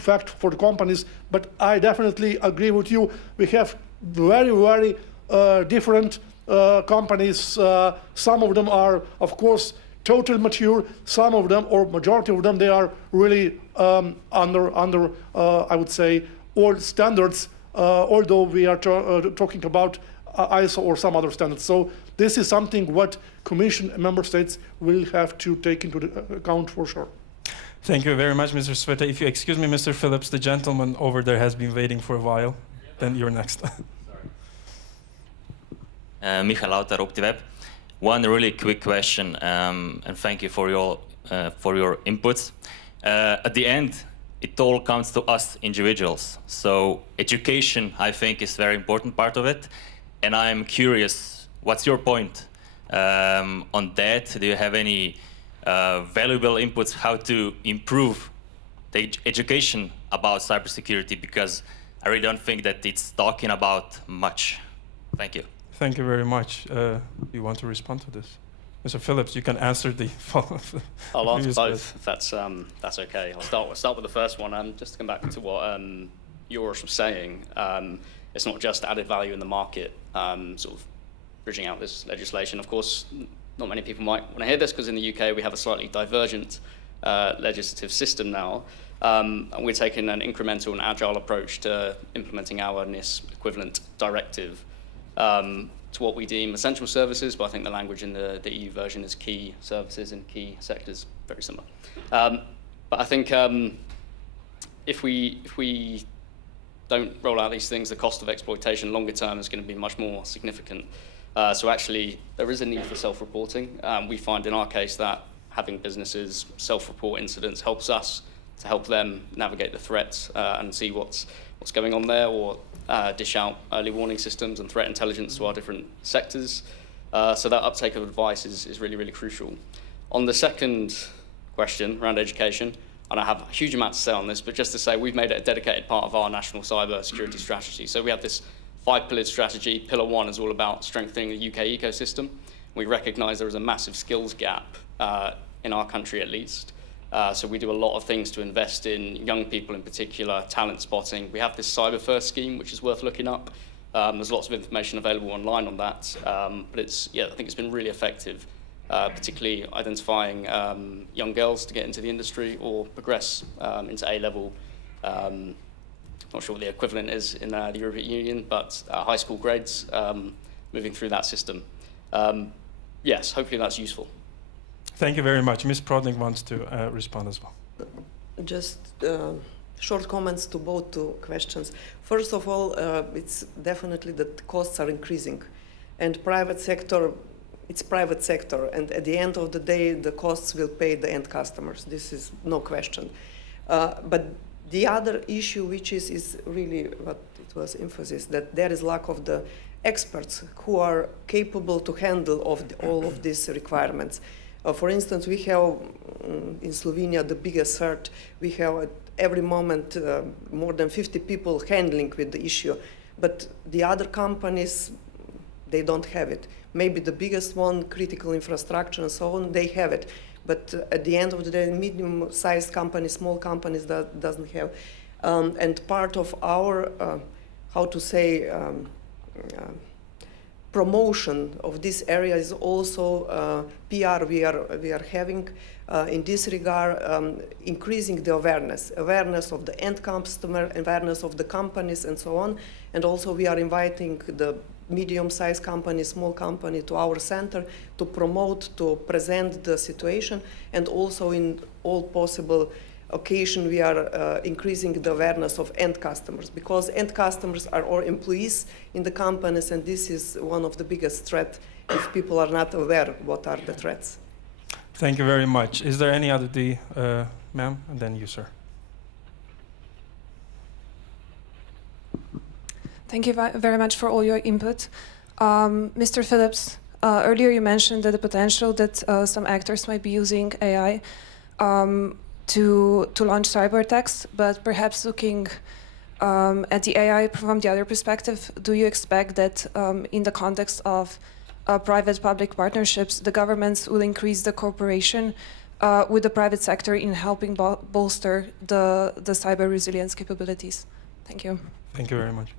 fact for the companies. But I definitely agree with you. We have very, very different companies. Some of them are, of course, totally mature. Some of them, or majority of them, they are really under I would say, old standards. Although we are talking about ISO or some other standards. So this is something what Commission and Member States will have to take into account for sure. Thank you very much, Mr. Svete. If you excuse me, Mr. Phillipps, the gentleman over there has been waiting for a while. Then you're next. Michael Lauter, OptiWeb. One really quick question, and thank you for your inputs. At the end, it all comes to us individuals. So education, I think, is a very important part of it. And I'm curious, what's your point on that? Do you have any valuable inputs how to improve the education about cybersecurity? Because I really don't think that it's talking about much. Thank you. Thank you very much. You want to respond to this? Mr. Phillipps, you can answer the follow-up. I'll answer both, if that's okay. I'll start with the first one. Just to come back to what Uroš was saying, it's not just added value in the market, sort of bridging out this legislation. Of course, not many people might want to hear this because in the UK we have a slightly divergent legislative system now. And we're taking an incremental and agile approach to implementing our NIS equivalent directive to what we deem essential services, but I think the language in the EU version is key services and key sectors, very similar. But I think if we don't roll out these things, the cost of exploitation longer term is going to be much more significant. So actually, there is a need for self-reporting. We find in our case that having businesses self-report incidents helps us to help them navigate the threats and see what's going on there, or dish out early warning systems and threat intelligence to our different sectors. So that uptake of advice is really, really crucial. On the second question around education, and I have a huge amount to say on this, but just to say we've made it a dedicated part of our national cyber security strategy. So we have this 5-pillared strategy. Pillar 1 is all about strengthening the UK ecosystem. We recognise there is a massive skills gap in our country at least. So we do a lot of things to invest in young people in particular, talent spotting. We have this Cyber First scheme, which is worth looking up. There's lots of information available online on that, but I think it's been really effective, particularly identifying young girls to get into the industry or progress into A-level. Not sure what the equivalent is in the European Union, but high school grades, moving through that system. Yes, hopefully that's useful. Thank you very much. Ms. Prodnik wants to respond as well. Just short comments to both two questions. First of all, it's definitely that costs are increasing, and private sector, it's private sector, and at the end of the day, the costs will pay the end customers. This is no question. But the other issue, which is really what it was emphasis, that there is lack of the experts who are capable to handle all of these requirements. For instance, we have in Slovenia the biggest CSIRT. We have at every moment more than 50 people handling with the issue, but the other companies, they don't have it. Maybe the biggest one, critical infrastructure and so on, they have it. But at the end of the day, medium-sized companies, small companies, that doesn't have. And part of our, how to say, promotion of this area is also PR we are having in this regard, increasing the awareness of the end customer, awareness of the companies and so on. And also we are inviting the medium-sized company, small company to our center to promote, to present the situation, and also in all possible occasion we are increasing the awareness of end customers, because end customers are our employees in the companies, and this is one of the biggest threats if people are not aware what are the threats. Thank you very much. Is there any other ma'am, and then you, sir. Thank you very much for all your input. Mr. Phillipps, earlier you mentioned that the potential that some actors might be using AI to launch cyber attacks, but perhaps looking at the AI from the other perspective, do you expect that in the context of private-public partnerships, the governments will increase the cooperation with the private sector in helping bolster the cyber resilience capabilities? Thank you. Thank you very much.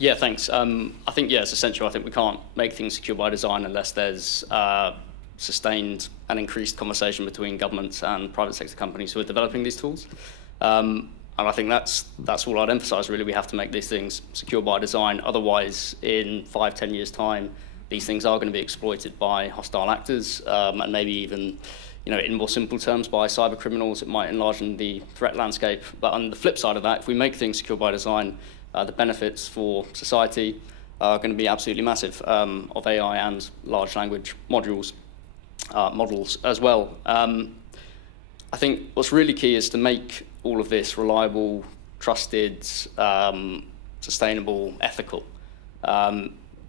Yeah, thanks. I think, yeah, it's essential. I think we can't make things secure by design unless there's sustained and increased conversation between governments and private sector companies who are developing these tools. And I think that's all I'd emphasize, really. We have to make these things secure by design. Otherwise, in 5-10 years' time, these things are going to be exploited by hostile actors, and maybe even, in more simple terms, by cyber criminals. It might enlarge the threat landscape. But on the flip side of that, if we make things secure by design, the benefits for society are going to be absolutely massive, of AI and large language models as well. I think what's really key is to make all of this reliable, trusted, sustainable, ethical.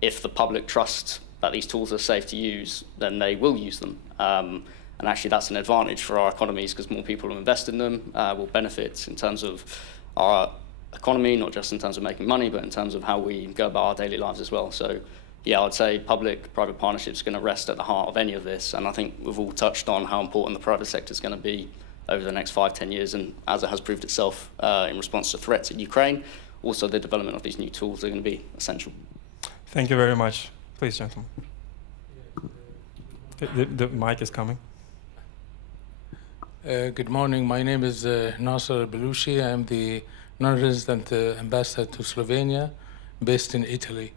If the public trust that these tools are safe to use, then they will use them. And actually that's an advantage for our economies, because more people who invest in them will benefit in terms of our economy, not just in terms of making money, but in terms of how we go about our daily lives as well. So yeah, I'd say public-private partnerships are going to rest at the heart of any of this. And I think we've all touched on how important the private sector is going to be over the next 5-10 years. And as it has proved itself in response to threats in Ukraine, also the development of these new tools are going to be essential. Thank you very much. Please, gentlemen. The mic is coming. Good morning. My name is Nasser Belushi. I'm the non-resident ambassador to Slovenia, based in Italy.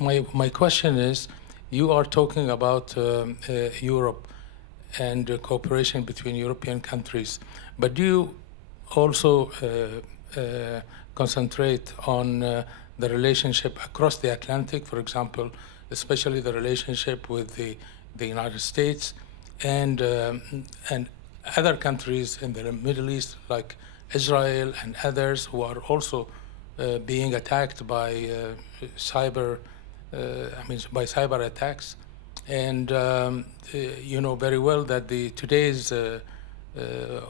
My question is, you are talking about Europe and cooperation between European countries, but do you also concentrate on the relationship across the Atlantic, for example, especially the relationship with the United States and other countries in the Middle East, like Israel and others, who are also being attacked by cyber attacks? And you know very well that today's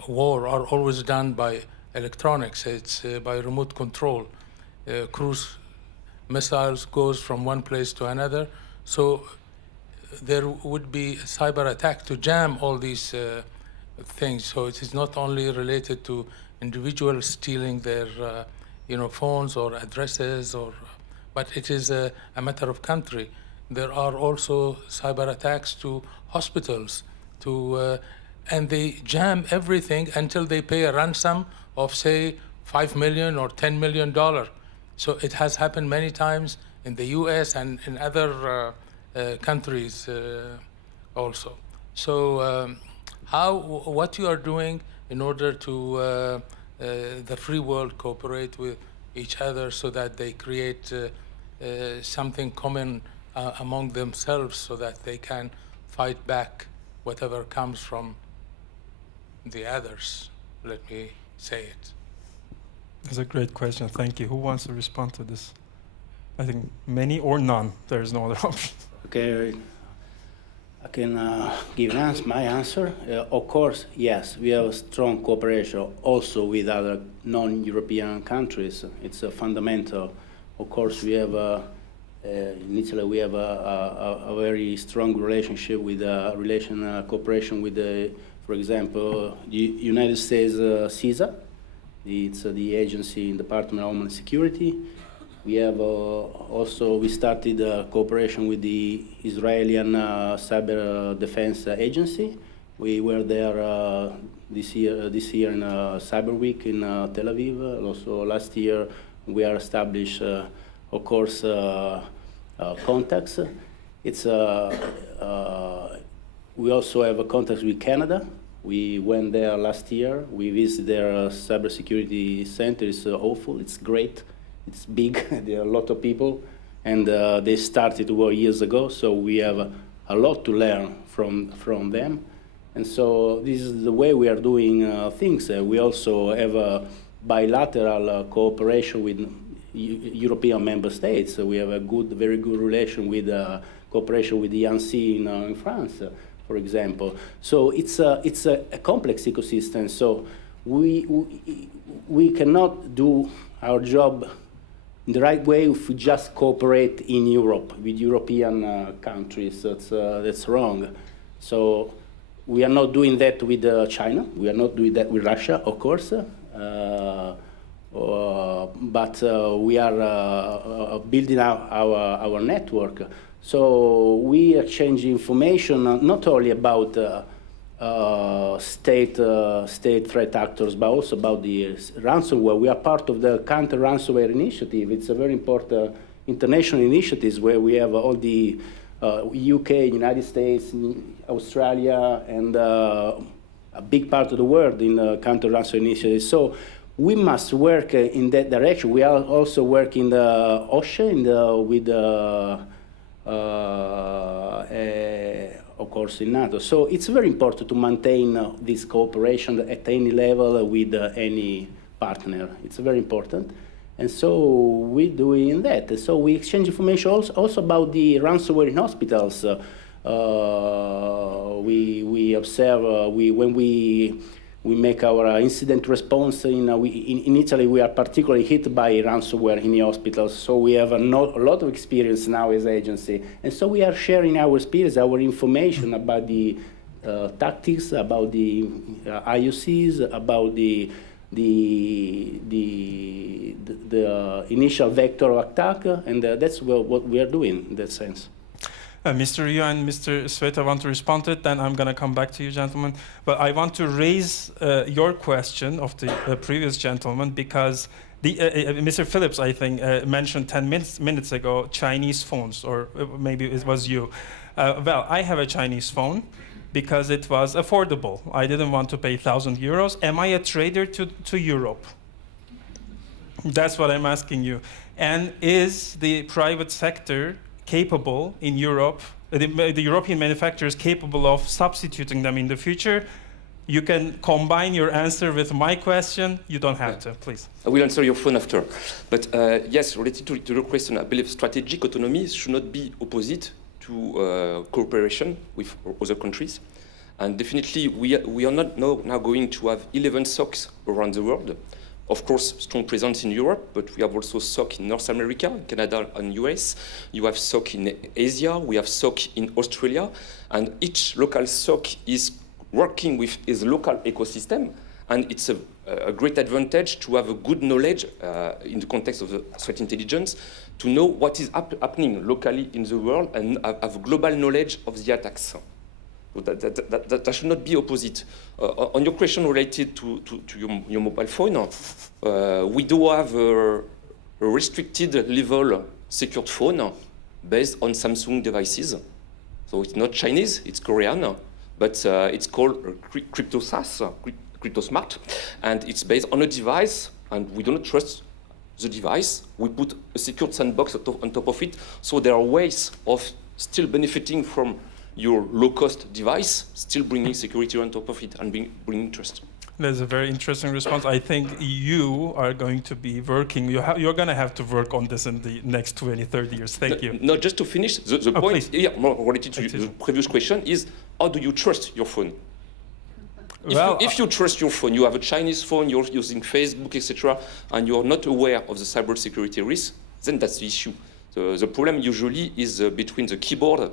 war are always done by electronics. It's by remote control. Cruise missiles goes from one place to another. So there would be a cyber attack to jam all these things. So it is not only related to individuals stealing their phones or addresses, but it is a matter of country. There are also cyber attacks to hospitals, and they jam everything until they pay a ransom of, say, $5 million or $10 million. So it has happened many times in the US and in other countries also. So what you are doing in order to the free world cooperate with each other so that they create something common among themselves so that they can fight back whatever comes from the others, let me say it. That's a great question, thank you. Who wants to respond to this? I think many or none, there's no other option. Okay, I can give my answer. Of course, yes, we have a strong cooperation also with other non-European countries. It's a fundamental. Of course, we have in Italy we have a very strong relationship with cooperation with for example, the United States CSIRT. It's the agency in the Department of Homeland Security. We have we started cooperation with the Israeli Cyber Defense Agency. We were there this year in Cyber Week in Tel Aviv. Also last year we are established, of course, contacts. It's we also have a contact with Canada. We went there last year. We visited their cybersecurity center. It's awful. It's great. It's big. There are a lot of people, and they started years ago. So we have a lot to learn from them. And so this is the way we are doing things. We also have a bilateral cooperation with European member states. So we have a very good relation with cooperation with the ANSSI in France, for example. So it's a complex ecosystem. So we cannot do our job in the right way if we just cooperate in Europe with European countries. That's wrong. So we are not doing that with China. We are not doing that with Russia, of course. But we are building our network. So we exchange information not only about state threat actors, but also about the ransomware. We are part of the counter-ransomware initiative. It's a very important international initiative where we have all the UK, United States, Australia, and a big part of the world in counter-ransomware initiative. So we must work in that direction. We are also working in the OSHA, with of course, in NATO. So it's very important to maintain this cooperation at any level with any partner. It's very important. And so we're doing that. So we exchange information also about the ransomware in hospitals. We observe, when we make our incident response. In Italy, we are particularly hit by ransomware in the hospitals, so we have a lot of experience now as agency. And so we are sharing our experience, our information about the tactics, about the IOCs, about the initial vector of attack, and that's what we are doing in that sense. Mr. Rio and Mr. Svete want to respond to it, then I'm going to come back to you, gentlemen. But I want to raise your question of the previous gentleman, because Mr. Phillipps, I think, mentioned 10 minutes ago Chinese phones, or maybe it was you. Well, I have a Chinese phone because it was affordable. I didn't want to pay 1,000 euros. Am I a trader to Europe? That's what I'm asking you. And is the private sector capable in Europe, the European manufacturers capable of substituting them in the future? You can combine your answer with my question. You don't have to, please. I will answer your phone after. But yes, related to your question, I believe strategic autonomy should not be opposite to cooperation with other countries. And definitely, we are not now going to have 11 SOCs around the world. Of course, strong presence in Europe, but we have also SOC in North America, Canada and US. You have SOC in Asia, we have SOC in Australia, and each local SOC is working with its local ecosystem, And it's a great advantage to have a good knowledge in the context of the threat intelligence, to know what is happening locally in the world and have global knowledge of the attacks. So that should not be opposite. On your question related to your mobile phone, we do have a restricted level secured phone based on Samsung devices. So it's not Chinese, it's Korean, but it's called CryptoSAS, CryptoSmart, and it's based on a device, and we do not trust the device. We put a secured sandbox on top of it, so there are ways of still benefiting from your low-cost device, still bringing security on top of it and bringing trust. That's a very interesting response. I think you are going to be working, you're going to have to work on this in the next 20, 30 years. Thank you. No, just to finish, the point here, more related to the previous question, is how do you trust your phone? Well, if you trust your phone, you have a Chinese phone, you're using Facebook, etc., and you're not aware of the cybersecurity risk, then that's the issue. The problem usually is between the keyboard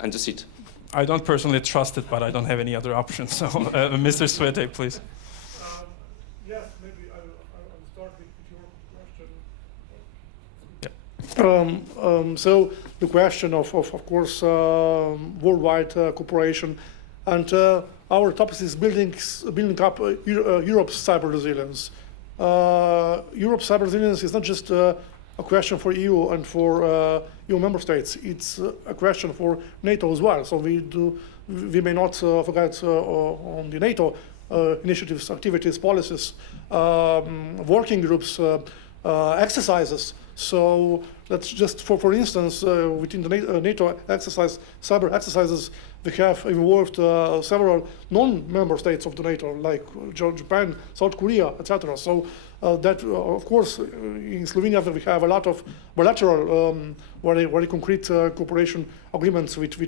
and the seat. I don't personally trust it, but I don't have any other options. So, Mr. Svete, please. Yes, maybe I'll start with your question. So the question of course, worldwide cooperation, and our topic is building up Europe's cyber resilience. Europe's cyber resilience is not just a question for EU and for EU member states. It's a question for NATO as well. So we may not forget on the NATO initiatives, activities, policies, working groups, exercises. So let's just, for instance, within the NATO exercise, cyber exercises, we have involved several non-member states of the NATO, like Japan, South Korea, etc. So that, of course, in Slovenia we have a lot of bilateral, very concrete cooperation agreements with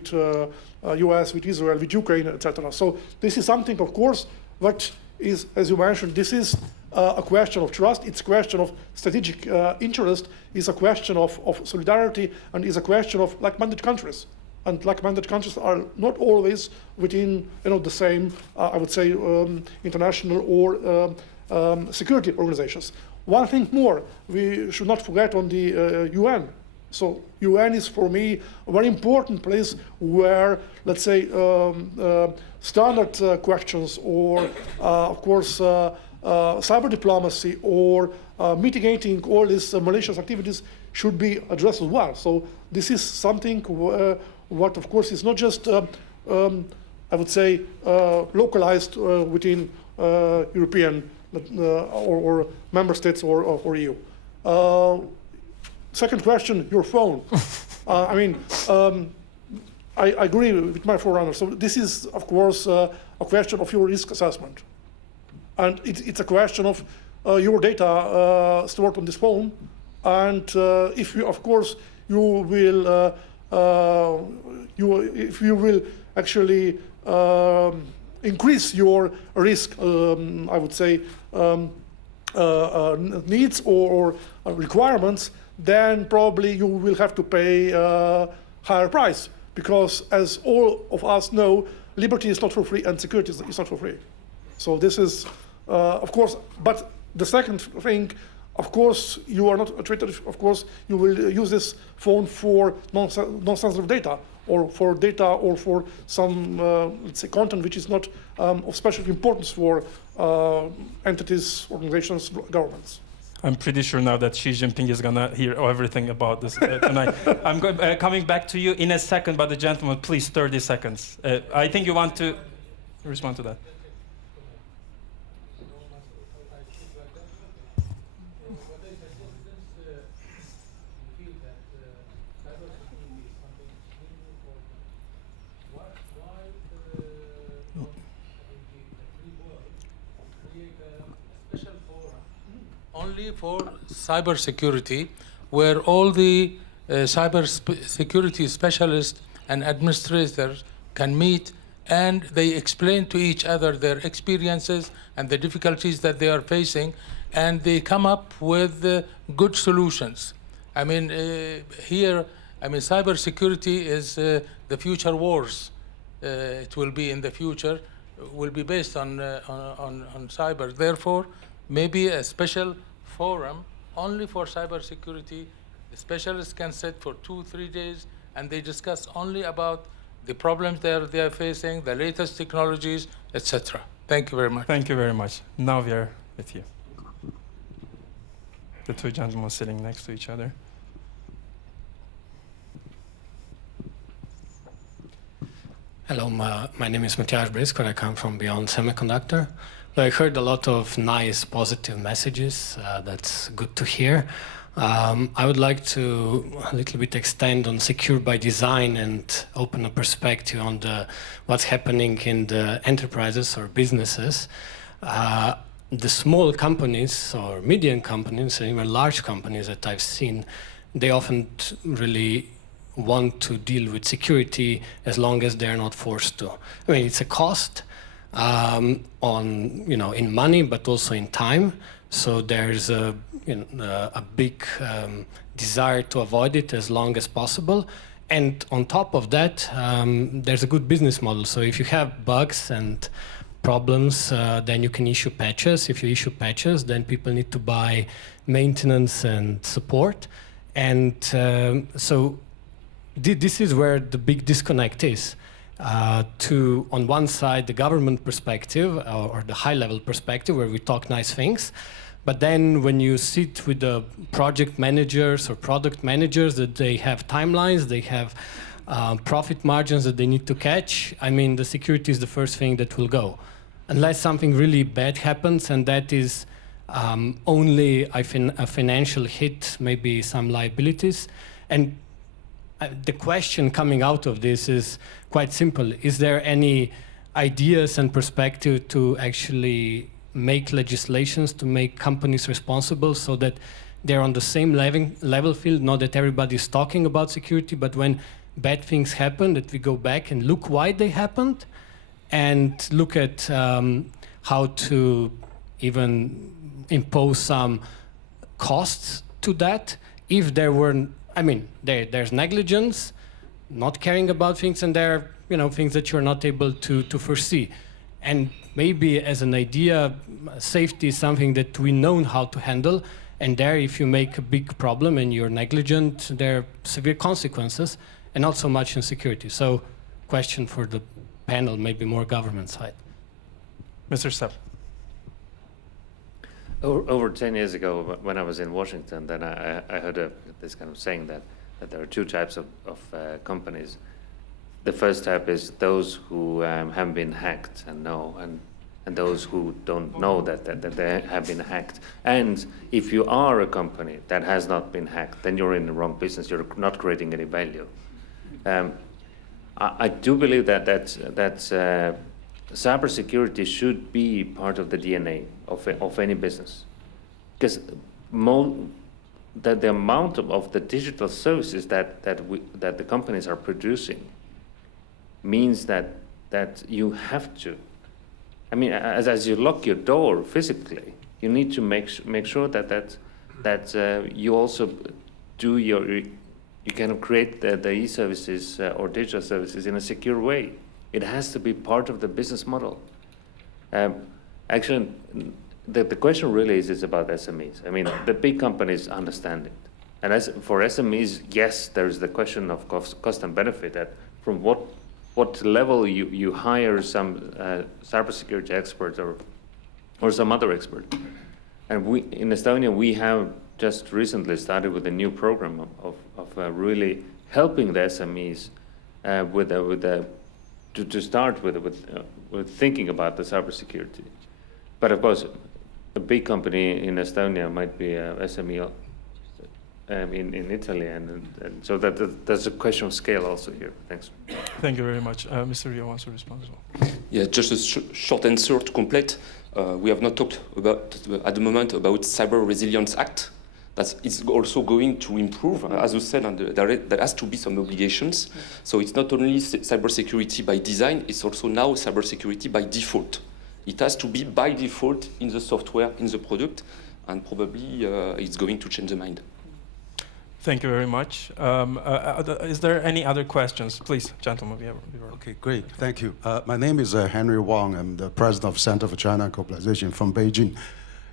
US, with Israel, with Ukraine, etc. So this is something, of course, what is, as you mentioned, this is a question of trust, it's a question of strategic interest, it's a question of solidarity, and is a question of like-minded countries. And like-minded countries are not always within the same, I would say, international or security organizations. One thing more, we should not forget on the UN. So UN is, for me, a very important place where, let's say, standard questions or, of course, cyber diplomacy or mitigating all these malicious activities should be addressed as well. So this is something what, of course, is not just, I would say, localized within European or member states or EU. Second question, your phone. I mean, I agree with my forerunner. So this is, of course, a question of your risk assessment. And it's a question of your data stored on this phone. And if you, of course, you will, if you will actually increase your risk, I would say, needs or requirements, then probably you will have to pay a higher price. Because as all of us know, liberty is not for free and security is not for free. So this is, of course, but the second thing, of course, you are not treated, of course, you will use this phone for non-sensitive data or for data or for some, let's say, content which is not of special importance for entities, organizations, governments. I'm pretty sure now that Xi Jinping is going to hear everything about this tonight. I'm coming back to you in a second, but the gentleman, please, 30 seconds. I think you want to respond to that. Only for cybersecurity, where all the cybersecurity specialists and administrators can meet and they explain to each other their experiences and the difficulties that they are facing, and they come up with good solutions. I mean, here, I mean, cybersecurity is the future wars. It will be in the future. will be based on cyber. Therefore, maybe a special forum only for cybersecurity. The specialists can sit for 2-3 days, and they discuss only about the problems they are facing, the latest technologies, etc. Thank you very much. Thank you very much. Now we are with you. The two gentlemen sitting next to each other. Hello, my name is Matjaž Briskor. I come from Beyond Semiconductor. I heard a lot of nice, positive messages. That's good to hear. I would like to a little bit extend on secure by design and open a perspective on what's happening in the enterprises or businesses. The small companies or medium companies and even large companies that I've seen, they often really want to deal with security as long as they're not forced to. I mean, it's a cost in money, but also in time. So there's a big desire to avoid it as long as possible. And on top of that, there's a good business model. So if you have bugs and problems, then you can issue patches. If you issue patches, then people need to buy maintenance and support. And so this is where the big disconnect is. On one side, the government perspective or the high-level perspective where we talk nice things, but then when you sit with the project managers or product managers, that they have timelines, they have profit margins that they need to catch, I mean, the security is the first thing that will go. Unless something really bad happens, and that is only a financial hit, maybe some liabilities. And the question coming out of this is quite simple. Is there any ideas and perspective to actually make legislations to make companies responsible so that they're on the same level field, not that everybody's talking about security, but when bad things happen, that we go back and look why they happened and look at how to even impose some costs to that if there were, I mean, there's negligence, not caring about things, and there are things that you're not able to foresee. And maybe as an idea, safety is something that we know how to handle, and there if you make a big problem and you're negligent, there are severe consequences, and not so much in security. So question for the panel, maybe more government side. Mr. Sepp. Over 10 years ago, when I was in Washington, then I heard this kind of saying that there are two types of companies. The first type is those who have been hacked and know, and those who don't know that they have been hacked. And if you are a company that has not been hacked, then you're in the wrong business. You're not creating any value. I do believe that cybersecurity should be part of the DNA of any business, because the amount of the digital services that the companies are producing means that you have to. I mean, as you lock your door physically, you need to make sure that you also do you can create the e-services or digital services in a secure way. It has to be part of the business model. Actually, the question really is about SMEs. I mean, the big companies understand it. And as for SMEs, yes, there's the question of cost and benefit, that from what level you hire some cybersecurity expert or some other expert. And we in Estonia, we have just recently started with a new program of really helping the SMEs to start with thinking about the cybersecurity. But of course, a big company in Estonia might be a SME in Italy, and so there's a question of scale also here. Thanks. Thank you very much. Mr. Rio wants to respond as well. Yeah, just a short answer to complete. We have not talked about at the moment about Cyber Resilience Act. That is also going to improve, as you said, and there has to be some obligations. So it's not only cybersecurity by design, it's also now cybersecurity by default. It has to be by default in the software, in the product, and probably it's going to change the mind. Thank you very much. Is there any other questions? Please, gentlemen. Okay, great. Thank you. My name is Henry Wang. I'm the president of Center for China and Globalization from Beijing.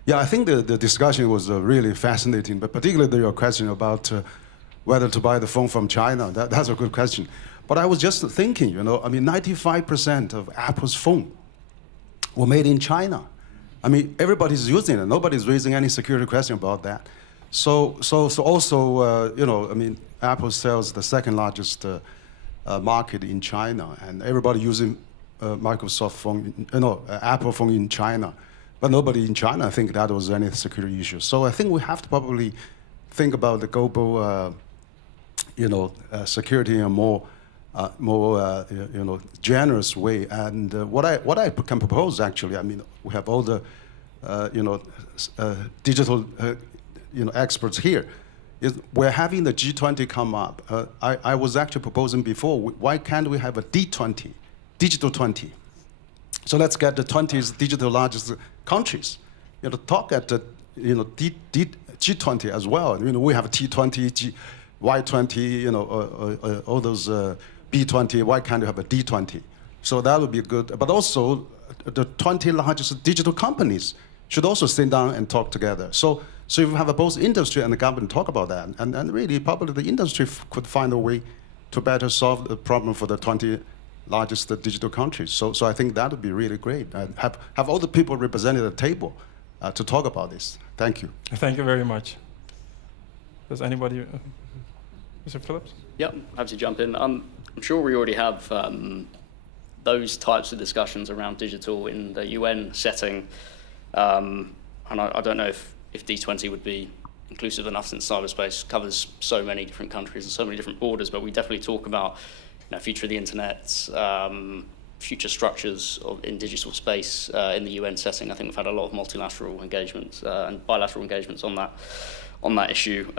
Yeah, I think the discussion was really fascinating, but particularly your question about whether to buy the phone from China. That's a good question. But I was just thinking, you know, I mean, 95% of Apple's phone were made in China. I mean, everybody's using it. Nobody's raising any security question about that. So also, you know, I mean, Apple sells the second largest market in China, and everybody using Microsoft phone, you know, Apple phone in China. But nobody in China think that was any security issue. So I think we have to probably think about the global, you know, security in a more you know, generous way. And what I can propose, actually, I mean, we have all the, you know, digital, you know, experts here. We're having the G20 come up. I was actually proposing before, why can't we have a D20, digital 20? So let's get the 20 digital largest countries, you know, talk at the, you know, G20 as well. You know, we have T20, Y20, you know, all those B20. Why can't you have a D20? So that would be good. But also, the 20 largest digital companies should also sit down and talk together. So you have both industry and the government talk about that. And really, probably the industry could find a way to better solve the problem for the 20 largest digital countries. So I think that would be really great. Have all the people represented at the table to talk about this. Thank you. Thank you very much. Does anybody, Mr. Phillips? Yeah, happy to jump in. I'm sure we already have those types of discussions around digital in the UN setting. And I don't know if D20 would be inclusive enough, since cyberspace covers so many different countries and so many different borders, but we definitely talk about, you know, future of the internet, future structures in digital space in the UN setting. I think we've had a lot of multilateral engagements and bilateral engagements on that issue.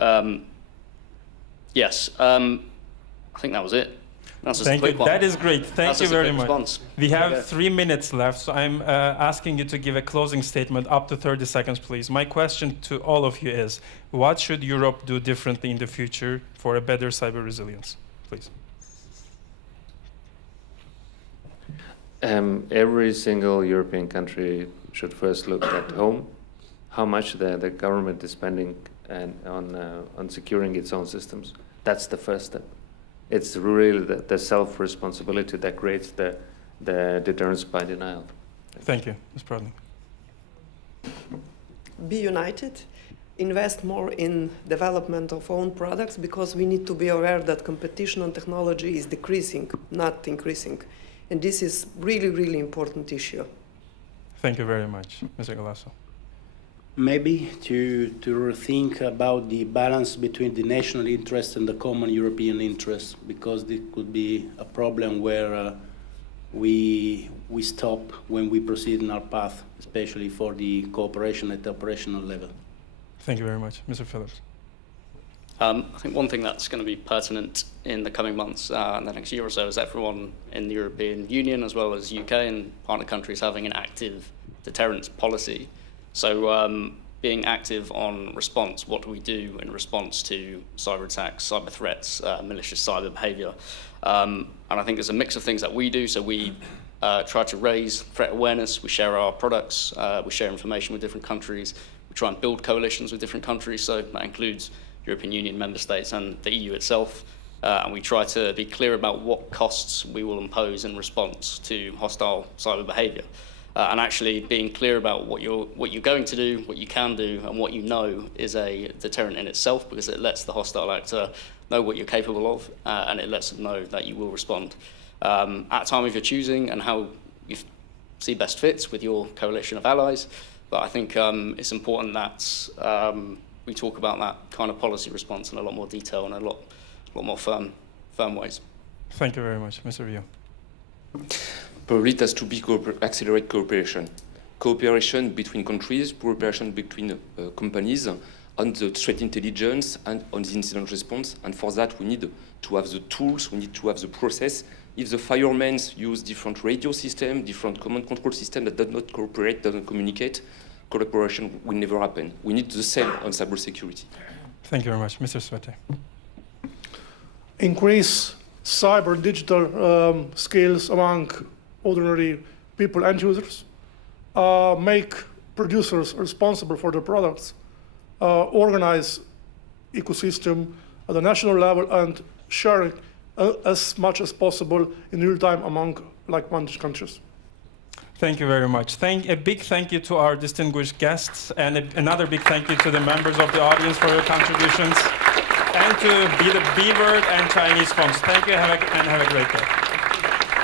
Yes, I think that was it. That's just a quick one. That is great. Thank you very much. Response. We have 3 minutes left, so I'm asking you to give a closing statement up to 30 seconds, please. My question to all of you is, what should Europe do differently in the future for a better cyber resilience? Please. Every single European country should first look at home, how much the government is spending on securing its own systems. That's the first step. It's really the self-responsibility that creates the deterrence by denial. Thank you, Ms. Prodnik. Be united, invest more in development of own products, because we need to be aware that competition on technology is decreasing, not increasing. And this is really, really important issue. Thank you very much, Mr. Galasso. Maybe to rethink about the balance between the national interest and the common European interest, because this could be a problem where we stop when we proceed in our path, especially for the cooperation at the operational level. Thank you very much. Mr. Phillips. I think one thing that's going to be pertinent in the coming months and the next year or so is everyone in the European Union, as well as UK and partner countries, having an active deterrence policy. So being active on response, what do we do in response to cyber attacks, cyber threats, malicious cyber behavior? And I think there's a mix of things that we do. So we try to raise threat awareness, we share our products, we share information with different countries, we try and build coalitions with different countries, so that includes European Union member states and the EU itself. And we try to be clear about what costs we will impose in response to hostile cyber behavior. And actually being clear about what you're going to do, what you can do, and what you know is a deterrent in itself, because it lets the hostile actor know what you're capable of, and it lets them know that you will respond at a time of your choosing and how you see best fits with your coalition of allies. But I think it's important that we talk about that kind of policy response in a lot more detail and a lot more firm ways. Thank you very much, Mr. Rio. Probably it has to be accelerate cooperation. Cooperation between countries, cooperation between companies on the threat intelligence and on the incident response. And for that, we need to have the tools, we need to have the process. If the firemen use different radio systems, different command control systems that do not cooperate, doesn't communicate, collaboration will never happen. We need the same on cybersecurity. Thank you very much. Mr. Svete. Increase cyber digital skills among ordinary people and users, make producers responsible for their products, organize ecosystem at the national level and share it as much as possible in real time among like-minded countries. Thank you very much. A big thank you to our distinguished guests, and another big thank you to the members of the audience for your contributions, and to the B-Word and Chinese Fonts. Thank you, and have a great day.